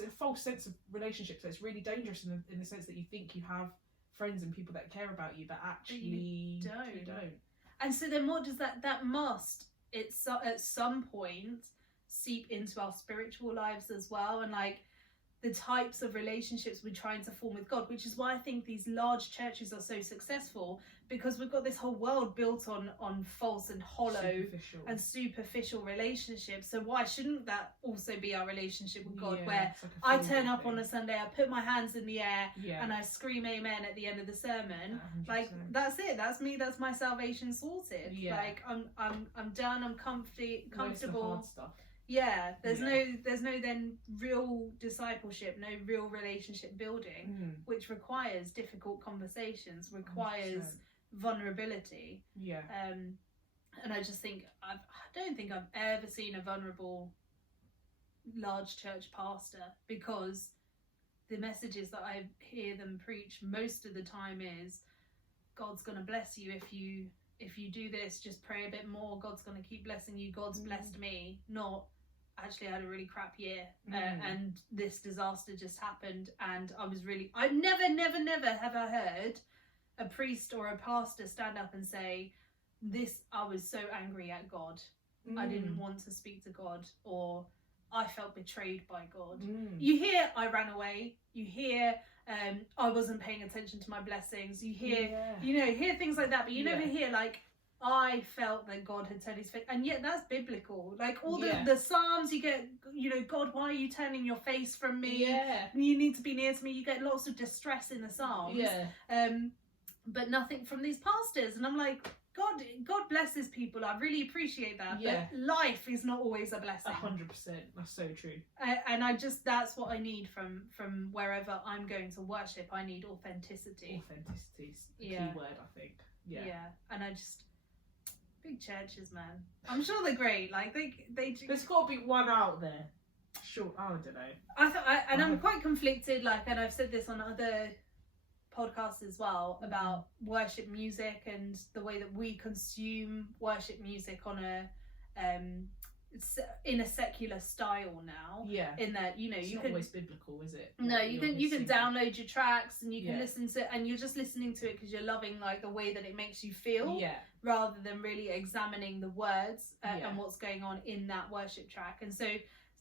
a false sense of relationship, so it's really dangerous in the sense that you think you have friends and people that care about you, but actually you don't. And so then what does that must, at some point, seep into our spiritual lives as well, and like the types of relationships we're trying to form with God, which is why I think these large churches are so successful, because we've got this whole world built on false and hollow and superficial relationships. So why shouldn't that also be our relationship with God, where I turn up on a Sunday, I put my hands in the air and I scream amen at the end of the sermon. 100%. Like that's it, that's me, that's my salvation sorted. Like I'm done, I'm comfortable. Hard stuff. Yeah, there's no then real discipleship, no real relationship building, which requires difficult conversations, requires 100%. Vulnerability. Yeah. And I just think I don't think I've ever seen a vulnerable large church pastor, because the messages that I hear them preach most of the time is, God's gonna bless you if you do this, just pray a bit more, God's gonna keep blessing you, God's blessed me, not actually I had a really crap year and this disaster just happened, and I never have I heard a priest or a pastor stand up and say, I was so angry at God, I didn't want to speak to God, or I felt betrayed by God. You hear I ran away, you hear I wasn't paying attention to my blessings, you hear hear things like that, but you never hear like, I felt that God had turned his face, and yet that's biblical. Like all the Psalms, you get, God, why are you turning your face from me? Yeah. You need to be near to me. You get lots of distress in the Psalms. Yeah. But nothing from these pastors. And I'm like, God blesses people. I really appreciate that. Yeah. But life is not always a blessing. 100%. That's so true. And that's what I need from wherever I'm going to worship. I need authenticity. Authenticity is the key word, I think. Yeah. Yeah. And big churches, man. I'm sure they're great. Like they. There's got to be one out there. Sure, I don't know. I'm quite conflicted. Like, and I've said this on other podcasts as well about worship music and the way that we consume worship music on in a secular style now. Yeah. In that it's not always biblical, is it? No, you can download your tracks and you can listen to, and you're just listening to it because you're loving like the way that it makes you feel. Yeah. Rather than really examining the words and what's going on in that worship track. And so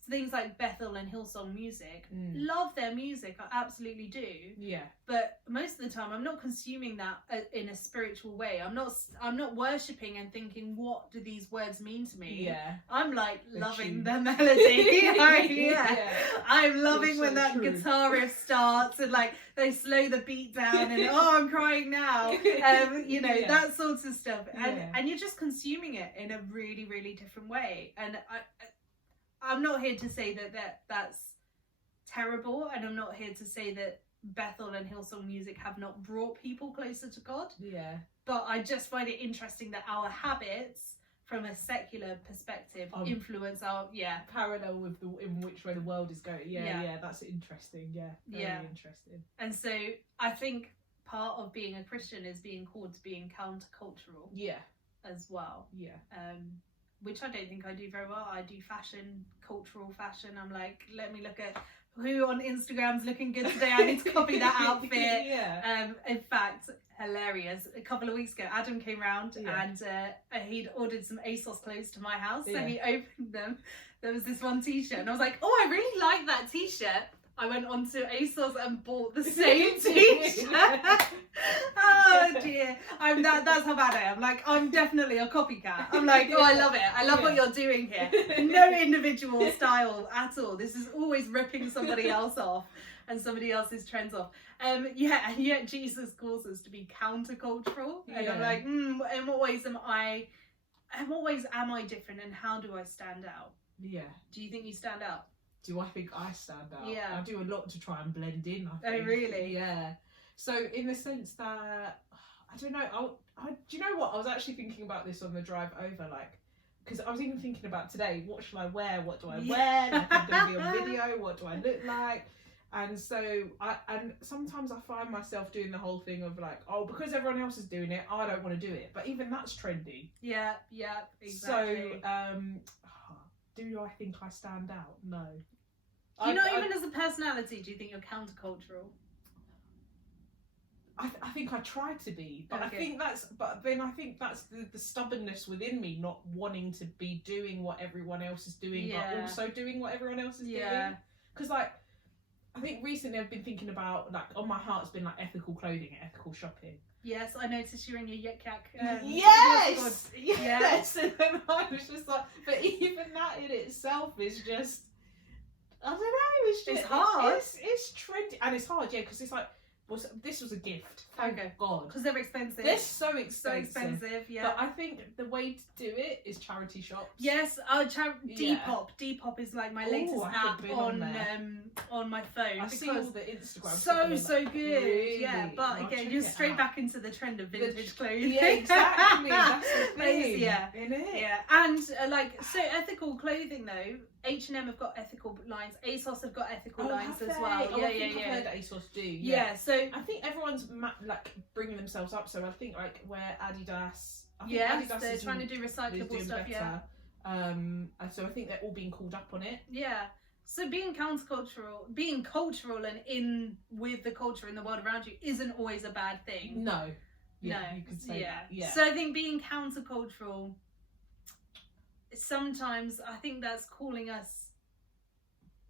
things like Bethel and Hillsong Music, love their music, I absolutely do. Yeah. But most of the time, I'm not consuming that in a spiritual way. I'm not worshipping and thinking, what do these words mean to me? Yeah. I'm like loving the melody. Yeah. I'm loving when that guitar riff starts and like they slow the beat down and I'm crying now. You know, that sort of stuff. And you're just consuming it in a really, really different way. And I'm not here to say that's terrible, and I'm not here to say that Bethel and Hillsong Music have not brought people closer to God. Yeah. But I just find it interesting that our habits, from a secular perspective, influence our parallel with in which way the world is going. Yeah, that's interesting. Yeah, very interesting. And so I think part of being a Christian is being called to being countercultural. Yeah. As well. Yeah. Which I don't think I do very well. I do fashion, cultural fashion. I'm like, let me look at who on Instagram's looking good today. I need to copy that outfit. In fact, hilarious. A couple of weeks ago, Adam came round and he'd ordered some ASOS clothes to my house. So he opened them. There was this one t-shirt and I was like, oh, I really like that t-shirt. I went on to ASOS and bought the same t-shirt. Oh dear. That's how bad I am. Like, I'm definitely a copycat. I'm like, oh, I love it. I love what you're doing here. No individual style at all. This is always ripping somebody else off and somebody else's trends off. And yet Jesus calls us to be countercultural. And I'm like, in what ways am I different, and how do I stand out? Yeah. Do you think you stand out? Do I think I stand out? Yeah. I do a lot to try and blend in, I think. Oh, really? Yeah. So in the sense that, I don't know, do you know what? I was actually thinking about this on the drive over, like, because I was even thinking about today, what shall I wear? What do I wear? Like, I'm going to be on video. What do I look like? And so, and sometimes I find myself doing the whole thing of like, oh, because everyone else is doing it, I don't want to do it. But even that's trendy. Yeah, exactly. So, do I think I stand out? No. Do you not even as a personality, do you think you're countercultural? I think I try to be, but I think that's the stubbornness within me, not wanting to be doing what everyone else is doing, but also doing what everyone else is doing. Because like, I think recently I've been thinking about, like, on my heart's been like ethical clothing and ethical shopping. Yes, I noticed you're in your Yik Yak. Yes. And then I was just like, but even that in itself is just, I don't know. It's hard. It's trendy, and it's hard, because it's like, this was a gift. Thank God. Because they're expensive. They're so expensive. So expensive, But I think the way to do it is charity shops. Yes, Depop. Depop is like my latest app on my phone. I see all the Instagram. So good. Really? Yeah, but again, you're straight back into the trend of vintage clothing. Yeah, exactly. That's the thing. Yeah. Innit? Yeah, and so ethical clothing though. H&M have got ethical lines. ASOS have got ethical lines as well. I've heard ASOS do. Yeah, so I think everyone's like bringing themselves up. So I think like where Adidas. Adidas they're trying to do recyclable stuff. Better. So I think they're all being called up on it. Yeah. So being countercultural, being cultural and in with the culture in the world around you isn't always a bad thing. No. You could say that. Yeah. So I think being countercultural, sometimes I think that's calling us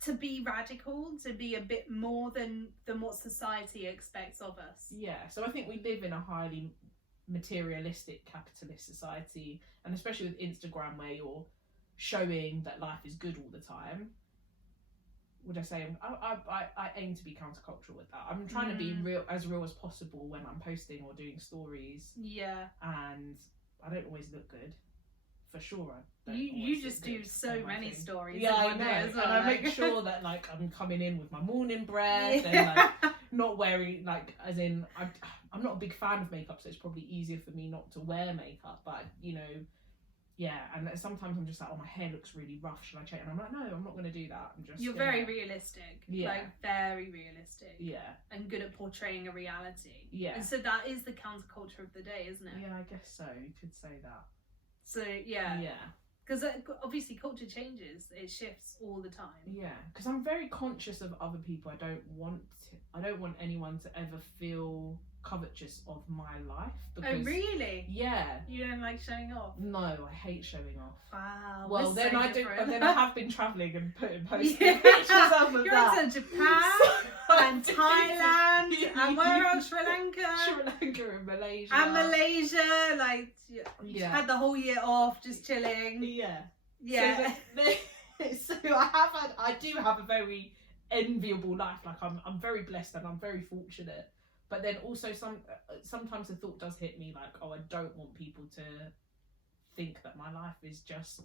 to be radical, to be a bit more than what society expects of us. Yeah, so I think we live in a highly materialistic capitalist society, and especially with Instagram where you're showing that life is good all the time. Would I say I aim to be countercultural with that. I'm trying to be real as possible when I'm posting or doing stories. Yeah. And I don't always look good. For sure, you just do so many stories. Yeah, I know. As well, and I make sure that like I'm coming in with my morning breath and like not wearing like, as in I'm not a big fan of makeup, so it's probably easier for me not to wear makeup. But and sometimes I'm just like, oh, my hair looks really rough. Should I change? And I'm like, no, I'm not going to do that. I'm just. You're very realistic. Yeah. Like very realistic. Yeah. And good at portraying a reality. Yeah. And so that is the counterculture of the day, isn't it? Yeah, I guess so. You could say that. So yeah, because obviously culture changes, it shifts all the time. Yeah, because I'm very conscious of other people. I don't want anyone to ever feel covetous of my life. Because, oh really? Yeah. You don't like showing off? No, I hate showing off. Wow. Well, then so I do. different. And then I have been travelling and posting Yeah. pictures of You're that. into Japan and Thailand and where else? Sri Lanka. Sri Lanka and Malaysia. And Malaysia, like Yeah. had the whole year off, just chilling. Yeah. Yeah. So I do have a very enviable life. Like I'm very blessed and I'm very fortunate. But then also sometimes the thought does hit me like, oh, I don't want people to think that my life is just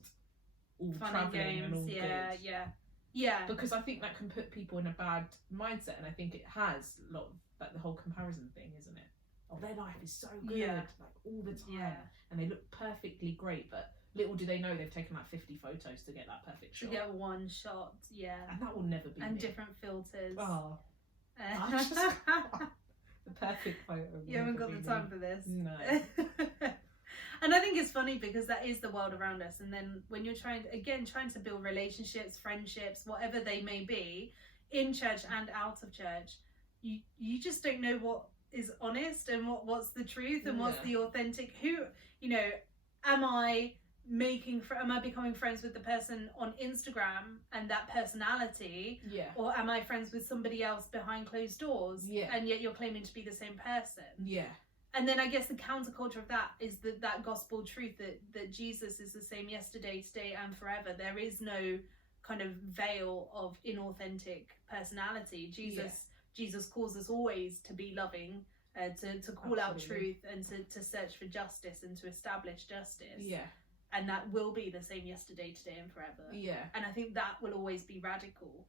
all Fun travelling and and all games. good. Yeah. Because I think that can put people in a bad mindset, and I think it has a lot of like the whole comparison thing, isn't it? Oh, their life is so good, like all the time, and they look perfectly great, but little do they know they've taken like 50 photos to get that perfect shot. To get one shot, and that will never be. And me. different filters. Oh, the perfect photo. You haven't got the time for this. No. And I think it's funny because that is the world around us, and then when you're trying to build relationships, friendships, whatever they may be, in church and out of church, you just don't know what is honest and what's the truth and what's the authentic. Who, am I becoming friends with the person on Instagram and that personality, or am I friends with somebody else behind closed doors, and yet you're claiming to be the same person? And then I guess the counterculture of that is that gospel truth that Jesus is the same yesterday, today, and forever. There is no kind of veil of inauthentic personality. Jesus calls us always to be loving, to call out truth, and to search for justice and to establish justice. And that will be the same yesterday, today, and forever. And I think that will always be radical.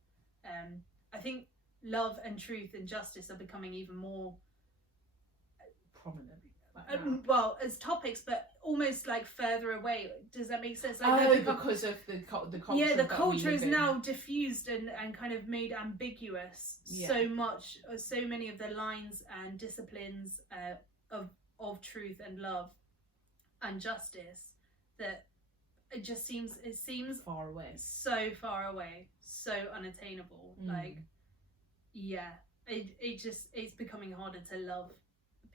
I think love and truth and justice are becoming even more prominent, well, as topics, but almost like further away. Does that make sense? Like, because of the culture. Yeah, the culture is now diffused and kind of made ambiguous so much. So many of the lines and disciplines of truth and love and justice that it seems far away, so far away, so unattainable. Like, it's becoming harder to love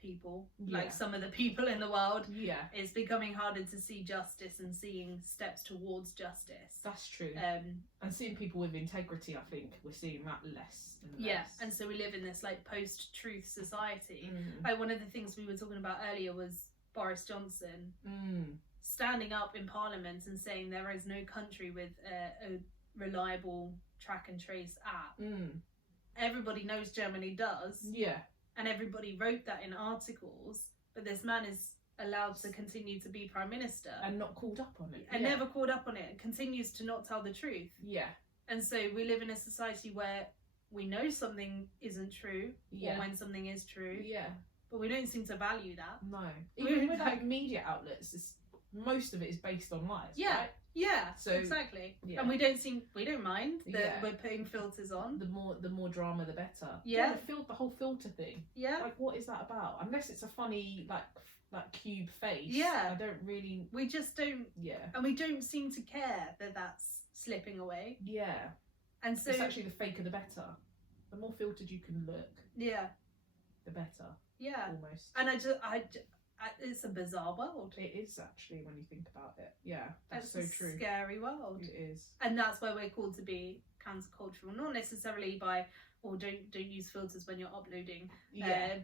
people, like some of the people in the world. It's becoming harder to see justice and seeing steps towards justice. That's true. And seeing people with integrity, I think we're seeing that less and less. And so we live in this like post-truth society. Like one of the things we were talking about earlier was Boris Johnson standing up in Parliament and saying there is no country with a reliable track and trace app. Everybody knows Germany does. And everybody wrote that in articles, but this man is allowed to continue to be Prime Minister. And not called up on it. And never called up on it, and continues to not tell the truth. And so we live in a society where we know something isn't true, or when something is true. But we don't seem to value that. No. Even with like media outlets, most of it is based on lies, right? So exactly. And we don't mind that we're putting filters on. The more drama the better. The whole filter thing. Like, what is that about? Unless it's a funny like cube face. I don't really. We just don't. And we don't seem to care that that's slipping away. And so it's actually the faker the better. The more filtered you can look. The better. Almost. And it's a bizarre world. It is actually, when you think about it. That's it's so true. Scary world. It is. And that's where we're called to be countercultural, not necessarily by, or don't use filters when you're uploading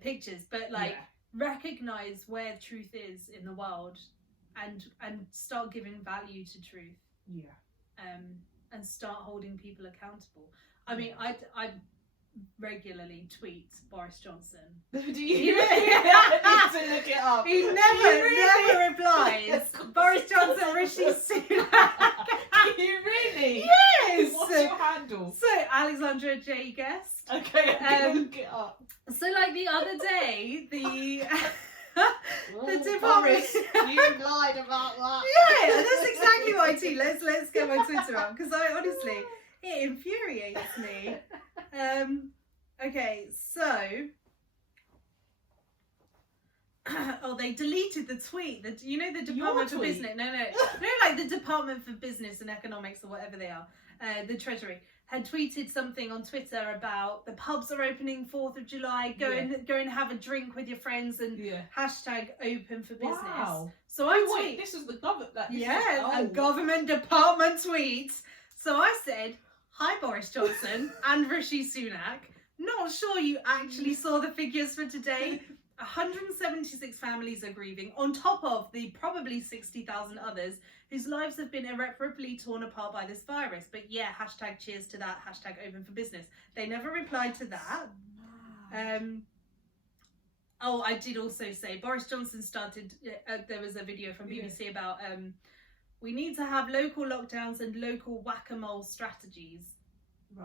pictures, but like recognize where truth is in the world, and start giving value to truth. And start holding people accountable. I mean, I regularly tweet Boris Johnson. Do you? I need to look it up. He never replies. Boris Johnson, Rishi Sunak. You really? Yes. What's your handle? So Alexandra J. Guest. Okay, I'm gonna look it up. So like the other day, the department. Boris, you lied about that. That's exactly what I tweet. Let's get my Twitter up, because I honestly, it infuriates me. Okay, so oh, they deleted the tweet. The Department for Business. No, like the Department for Business and Economics or whatever they are, the Treasury had tweeted something on Twitter about the pubs are opening 4th of July. Go and have a drink with your friends and hashtag open for business. Wow. So wait, this is the government. A government department tweet. So I said, "Hi Boris Johnson and Rishi Sunak. Not sure you actually saw the figures for today. 176 families are grieving, on top of the probably 60,000 others whose lives have been irreparably torn apart by this virus. But yeah, hashtag cheers to that, hashtag open for business." They never replied to that. Oh, I did also say Boris Johnson started, there was a video from BBC about we need to have local lockdowns and local whack-a-mole strategies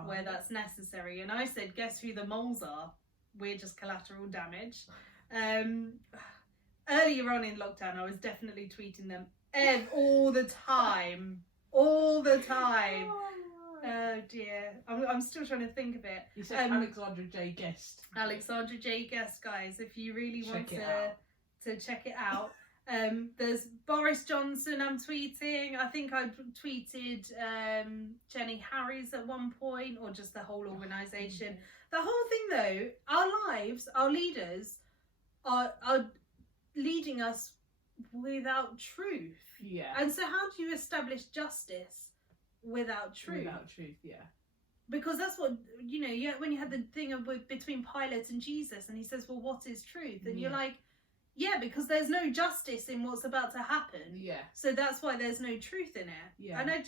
where that's necessary. And I said, guess who the moles are? We're just collateral damage. Earlier on in lockdown, I was definitely tweeting them all the time. Oh dear, I'm still trying to think of it. You said Alexandra J. Guest. Alexandra J. Guest, guys, if you really want to check it out. There's Boris Johnson I'm tweeting. I think I tweeted Jenny Harries at one point, or just the whole organisation. The whole thing though, our lives, our leaders are leading us without truth. Yeah. And so how do you establish justice without truth? Without truth, yeah. Because that's what, when you had the thing between Pilate and Jesus, and he says, well, what is truth? And you're like, yeah, because there's no justice in what's about to happen. Yeah. So that's why there's no truth in it. Yeah. And I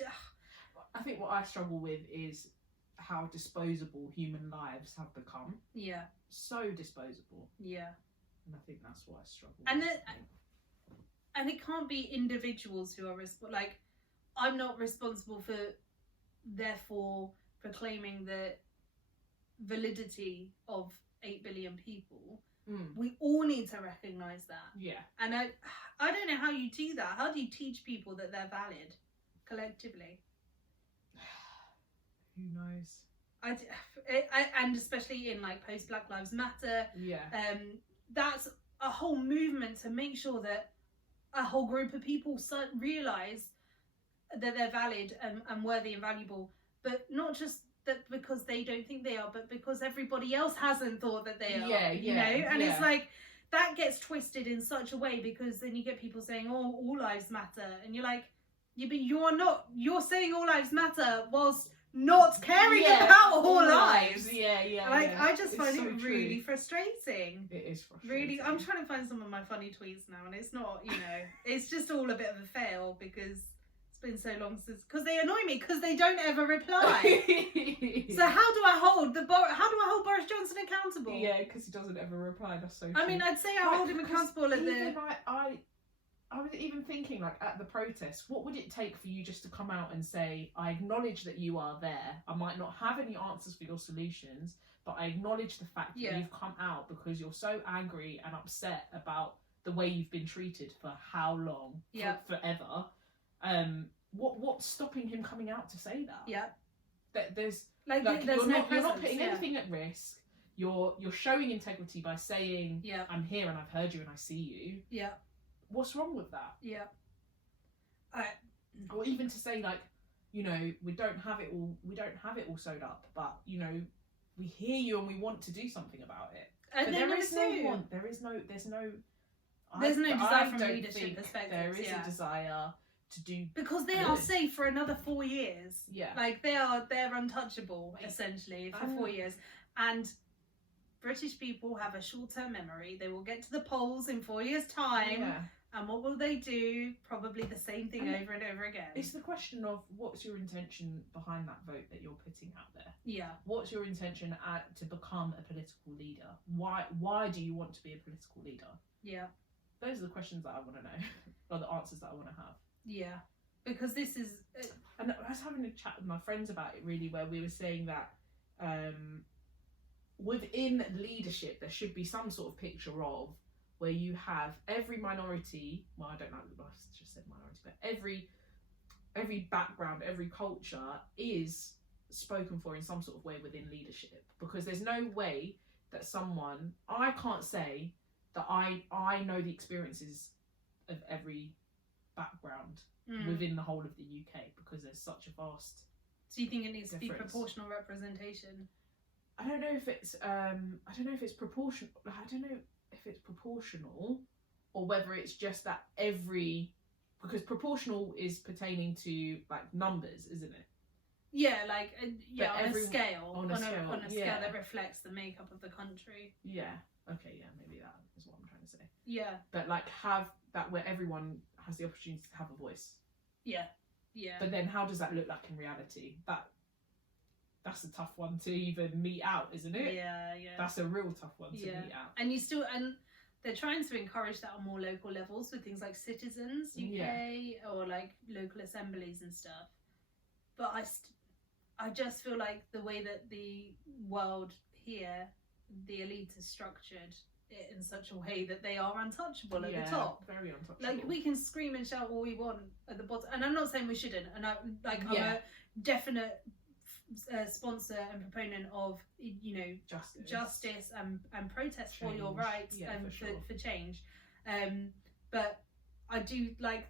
think what I struggle with is how disposable human lives have become. Yeah. So disposable. Yeah. And I think that's what I struggle with. And it can't be individuals who are like, I'm not responsible for, therefore, proclaiming the validity of 8 billion people. We all need to recognise that. Yeah. And I don't know how you do that. How do you teach people that they're valid collectively? Who knows? And especially in like post Black Lives Matter. Yeah. That's a whole movement to make sure that a whole group of people realise that they're valid and worthy and valuable, but not just that because they don't think they are, but because everybody else hasn't thought that they are. And it's like that gets twisted in such a way, because then you get people saying, "Oh, all lives matter," and you're like, "Yeah, but you're saying all lives matter whilst not caring about all lives." I just find it really frustrating. It is frustrating. Really, I'm trying to find some of my funny tweets now, and it's not, it's just all a bit of a fail, because been so long since, because they annoy me because they don't ever reply. So how do I hold Boris Johnson accountable? Yeah, because he doesn't ever reply. That's so true. I mean, I'd say I hold him accountable at the. I was even thinking, like, at the protest, what would it take for you just to come out and say, I acknowledge that you are there. I might not have any answers for your solutions, but I acknowledge the fact that you've come out because you're so angry and upset about the way you've been treated for how long? Forever. What's stopping him coming out to say that? Yeah. There's you're not putting anything at risk. You're showing integrity by saying, I'm here and I've heard you and I see you. Yeah. What's wrong with that? Yeah. Or even to say, like, we don't have it all sewed up, but we hear you and we want to do something about it. And but there is no want. There's no desire from a leadership perspective. There is a desire to do, because they are safe for another 4 years. Yeah. Like they're untouchable essentially for 4 years. And British people have a short-term memory. They will get to the polls in 4 years' time. Yeah. And what will they do? Probably the same thing over and over again. It's the question of what's your intention behind that vote that you're putting out there? Yeah. What's your intention to become a political leader? Why do you want to be a political leader? Yeah. Those are the questions that I want to know, or the answers that I want to have. Yeah. Because this is... And I was having a chat with my friends about it, really, where we were saying that within leadership, there should be some sort of picture of where you have every minority, well, I don't know, I just said minority, but every background, every culture is spoken for in some sort of way within leadership, because there's no way that I can't say that I know the experiences of every background within the whole of the UK, because there's such a vast. So you think it needs to be difference. proportional representation? I don't know if it's proportional. I don't know if it's proportional, or whether it's just that because proportional is pertaining to like numbers, isn't it? Yeah, like on a scale Yeah. that reflects the makeup of the country. Yeah. Okay. Yeah. Maybe that is what I'm trying to say. Yeah. But like have that where everyone has the opportunity to have a voice. Yeah. Yeah. But then how does that look like in reality? That's a tough one to even meet out, isn't it? Yeah. Yeah. That's a real tough one to meet out. And they're trying to encourage that on more local levels with things like Citizens UK or like local assemblies and stuff. But I just feel like the way that the world here, the elite is structured it in such a way that they are untouchable at the top. Very untouchable. Like we can scream and shout all we want at the bottom, and I'm not saying we shouldn't. And I'm a definite sponsor and proponent of justice and protest change. for your rights and for change. But I do like.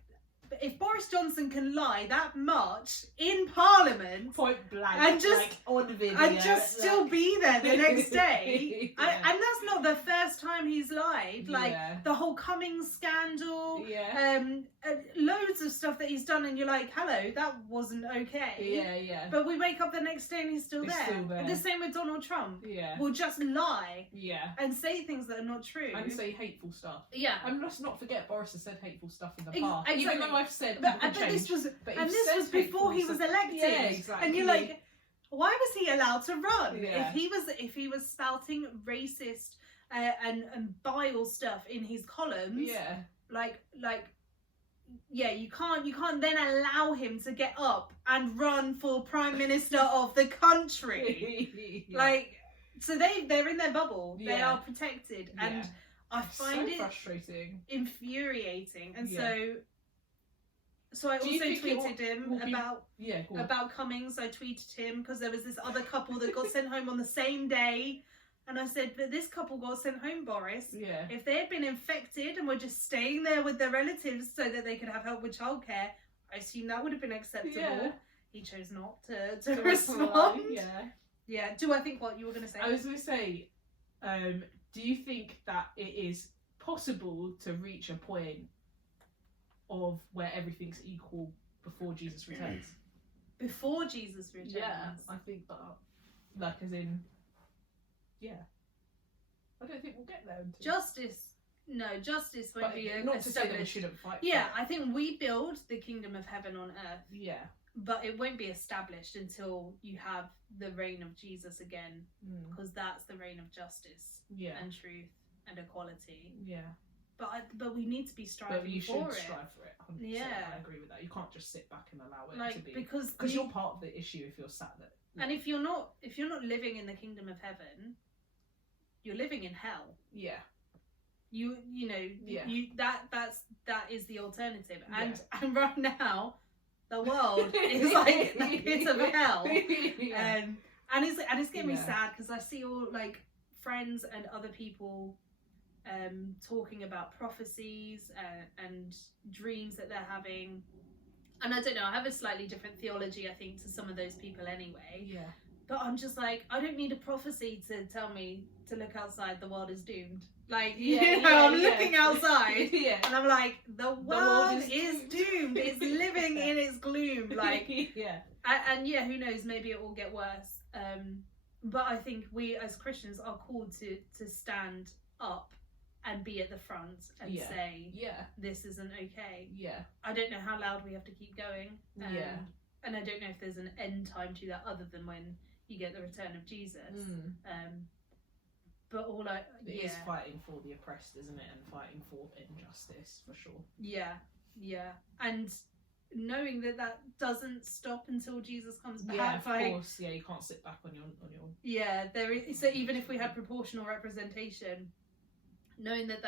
If Boris Johnson can lie that much in Parliament, point blank, and just like, on video, and just still be there the next day, and that's not the first time he's lied. Like the whole Cummings scandal, loads of stuff that he's done, and you're like, hello, that wasn't okay. But we wake up the next day and he's still there. And the same with Donald Trump. Will just lie. And say things that are not true. And say hateful stuff. And let's not forget Boris has said hateful stuff in the past. Exactly. Even though I've said but this was before he was elected. And you're like, why was he allowed to run? If he was spouting racist and vile stuff in his columns, you can't then allow him to get up and run for Prime Minister of the country. So they're in their bubble. They are protected, and I find it frustrating, infuriating, and so I also tweeted him about Cummings. I tweeted him because there was this other couple that got sent home on the same day. And I said, but this couple got sent home, Boris. If they had been infected and were just staying there with their relatives so that they could have help with childcare, I assume that would have been acceptable. He chose not to respond. Do I think what you were going to say? I was going to say, do you think that it is possible to reach a point of where everything's equal before Jesus returns? Before Jesus returns? Yeah, I think that. Like, as in, I don't think we'll get there until... Justice won't be not to say that we shouldn't fight for it. I think we build the kingdom of heaven on earth. But it won't be established until you have the reign of Jesus again, because that's the reign of justice and truth and equality. But we need to be striving for it. But you should strive for it. 100%. I agree with that. You can't just sit back and allow it to be, because you're part of the issue if you're sat there. And if you're not living in the kingdom of heaven, you're living in hell. That is the alternative. And right now, the world is like a bit of hell. And it's getting me sad because I see all like friends and other people talking about prophecies and dreams that they're having. And I don't know, I have a slightly different theology, I think, to some of those people anyway. But I'm just like, I don't need a prophecy to tell me to look outside, the world is doomed. Like, I'm looking outside and I'm like, the world is doomed. It's living in its gloom. Like, and who knows, maybe it will get worse. But I think we as Christians are called to stand up and be at the front and say, this isn't okay. I don't know how loud we have to keep going. And I don't know if there's an end time to that other than when you get the return of Jesus. But it is fighting for the oppressed, isn't it? And fighting for injustice, for sure. And knowing that doesn't stop until Jesus comes back. Of course. You can't sit back on your... there is. So even if we had proportional representation, knowing that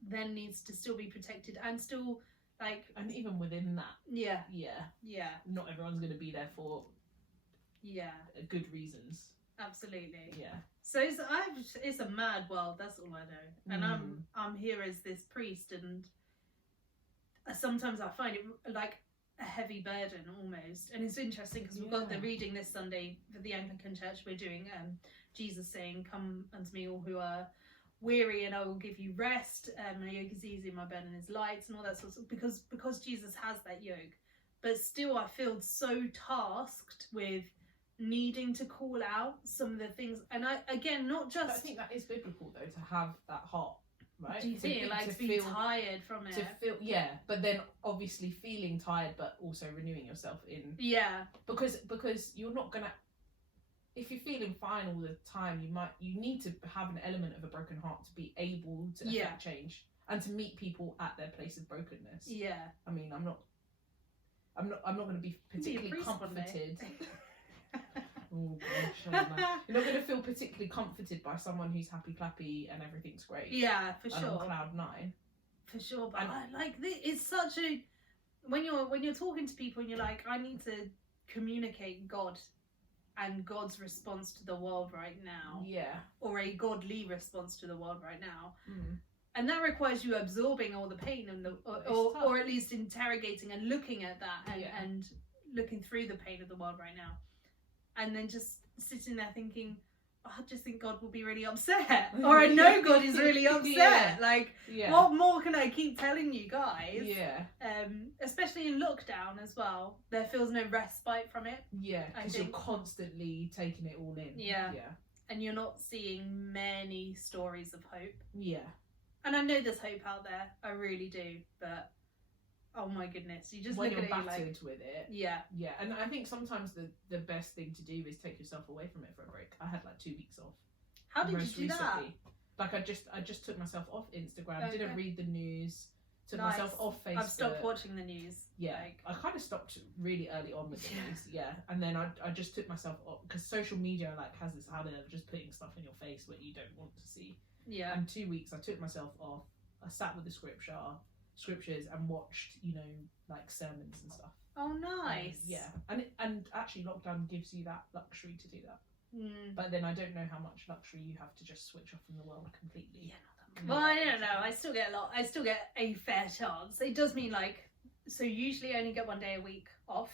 then needs to still be protected and still like... And even within that. Not everyone's going to be there for good reasons. Absolutely. Yeah. So it's a mad world. That's all I know. And I'm here as this priest, and sometimes I find it like a heavy burden almost. And it's interesting because we've got the reading this Sunday for the Anglican Church. We're doing Jesus saying, "Come unto me, all who are weary, and I will give you rest. My yoke is easy, my burden is light," and all that sort of, because Jesus has that yoke. But still, I feel so tasked with needing to call out some of the things. And I, again, not just... But I think that is biblical, though, to have that heart, right? Do you think? To be tired from it? To feel, but then obviously feeling tired, but also renewing yourself in... Yeah. Because you're not going to... If you're feeling fine all the time, you need to have an element of a broken heart to be able to affect change and to meet people at their place of brokenness. Yeah. I mean, I'm not going to be particularly comforted. Oh gosh, you're not going to feel particularly comforted by someone who's happy clappy and everything's great. Yeah, for sure. On cloud nine. For sure, but I like it's such a when you're talking to people and you're like, I need to communicate God and God's response to the world right now. Yeah. Or a godly response to the world right now. And that requires you absorbing all the pain and or at least interrogating and looking at that and looking through the pain of the world right now. And then just sitting there thinking, I just think God will be really upset. Or I know God is really upset. What more can I keep telling you guys? Yeah. Especially in lockdown as well. There feels no respite from it. Yeah, because you're constantly taking it all in. Yeah. And you're not seeing many stories of hope. Yeah. And I know there's hope out there. I really do. But oh my goodness, you just when look you're at it battered with it. Yeah. And I think sometimes the best thing to do is take yourself away from it for a break. I had like 2 weeks off. How did you do that? Like I just took myself off Instagram, didn't read the news, took myself off Facebook. I've stopped watching the news. Yeah, I kind of stopped really early on with the news. Yeah, and then I just took myself off because social media has this habit of just putting stuff in your face what you don't want to see. Yeah. And 2 weeks I took myself off. I sat with the scriptures and watched, sermons and stuff. Oh, nice. And actually lockdown gives you that luxury to do that. But then I don't know how much luxury you have to just switch off from the world completely. Well, I don't know. I still get a fair chance. It does mean so usually I only get 1 day a week off.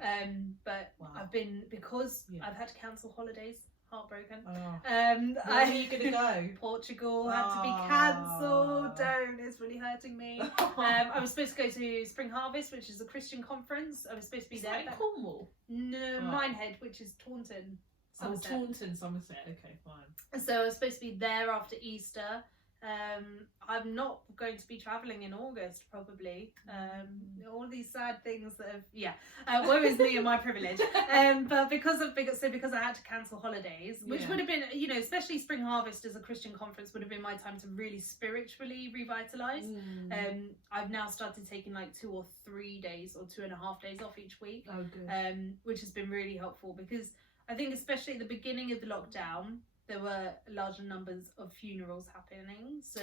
Right. But I've been, because I've had to cancel holidays. Heartbroken. Where are you gonna go? Portugal had to be cancelled. It's really hurting me. I was supposed to go to Spring Harvest, which is a Christian conference. I was supposed to be there. Is that in Cornwall? No, Minehead, which is Taunton, Somerset. Oh, Taunton, Somerset. Okay, fine. So I was supposed to be there after Easter. I'm not going to be travelling in August, probably. All these sad things that have, woe is me and my privilege. But because I had to cancel holidays, which would have been, especially Spring Harvest as a Christian conference would have been my time to really spiritually revitalise. I've now started taking 2 or 3 days or 2.5 days off each week. Oh, good. Which has been really helpful because I think especially at the beginning of the lockdown, there were larger numbers of funerals happening, so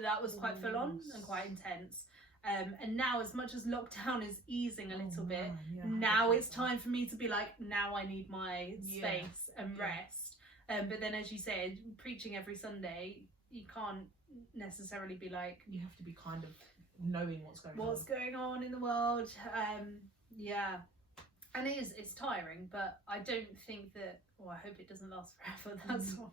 that was quite full on and quite intense. And now, as much as lockdown is easing a little bit, now it's time for me to be now I need my space and rest. But then, as you said, preaching every Sunday, you can't necessarily be you have to be kind of knowing what's going on in the world. And it's tiring, but I don't think that. I hope it doesn't last forever. That's all.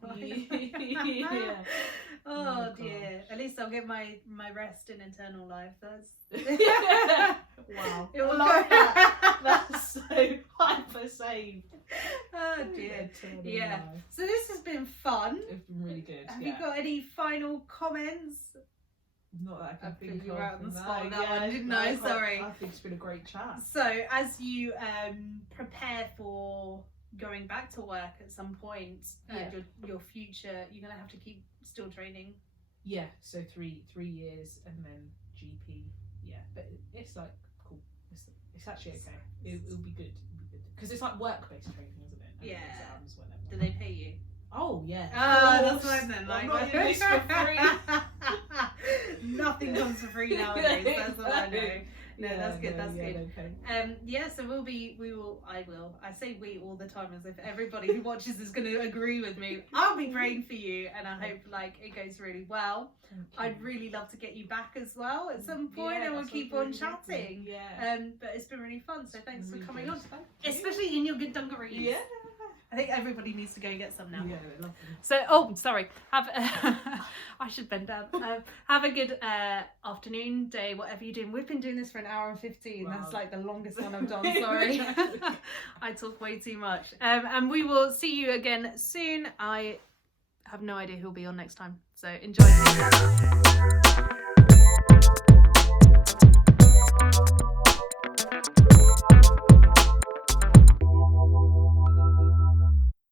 Oh dear. At least I'll get my rest in eternal life. That's wow. It will like that. That's so hyper saved. Oh dear. Life. So this has been fun. It's been really good. Have you got any final comments? Not that I can think you out on the spot on that one, didn't I? Sorry. I think it's been a great chat. So, as you prepare for going back to work at some point, your future, you're going to have to keep still training. Yeah, so 3 years and then GP. Yeah, but it's cool. It's actually okay. It'll be good. Because it's work-based training, isn't it? And exams, whatever. Do they pay you? Oh yeah. Oh, that's fine then. I'm not in this for free. Nothing nothing comes for free nowadays. That's all I know. No, that's good. That's good. Okay. So I say we all the time as if everybody who watches is going to agree with me. I'll be praying for you, and I hope like it goes really well. I'd really love to get you back as well at some point, and we'll keep on chatting. Yeah. But it's been really fun. So thanks for coming on, Thank especially in your good dungarees. Yeah. I think everybody needs to go and get some now. Yeah, I love them. So, sorry. I should bend down. Have a good afternoon, day, whatever you're doing. We've been doing this for 1 hour and 15. Wow. That's like the longest one I've done. Sorry. I talk way too much. And we will see you again soon. I have no idea who'll be on next time. So enjoy.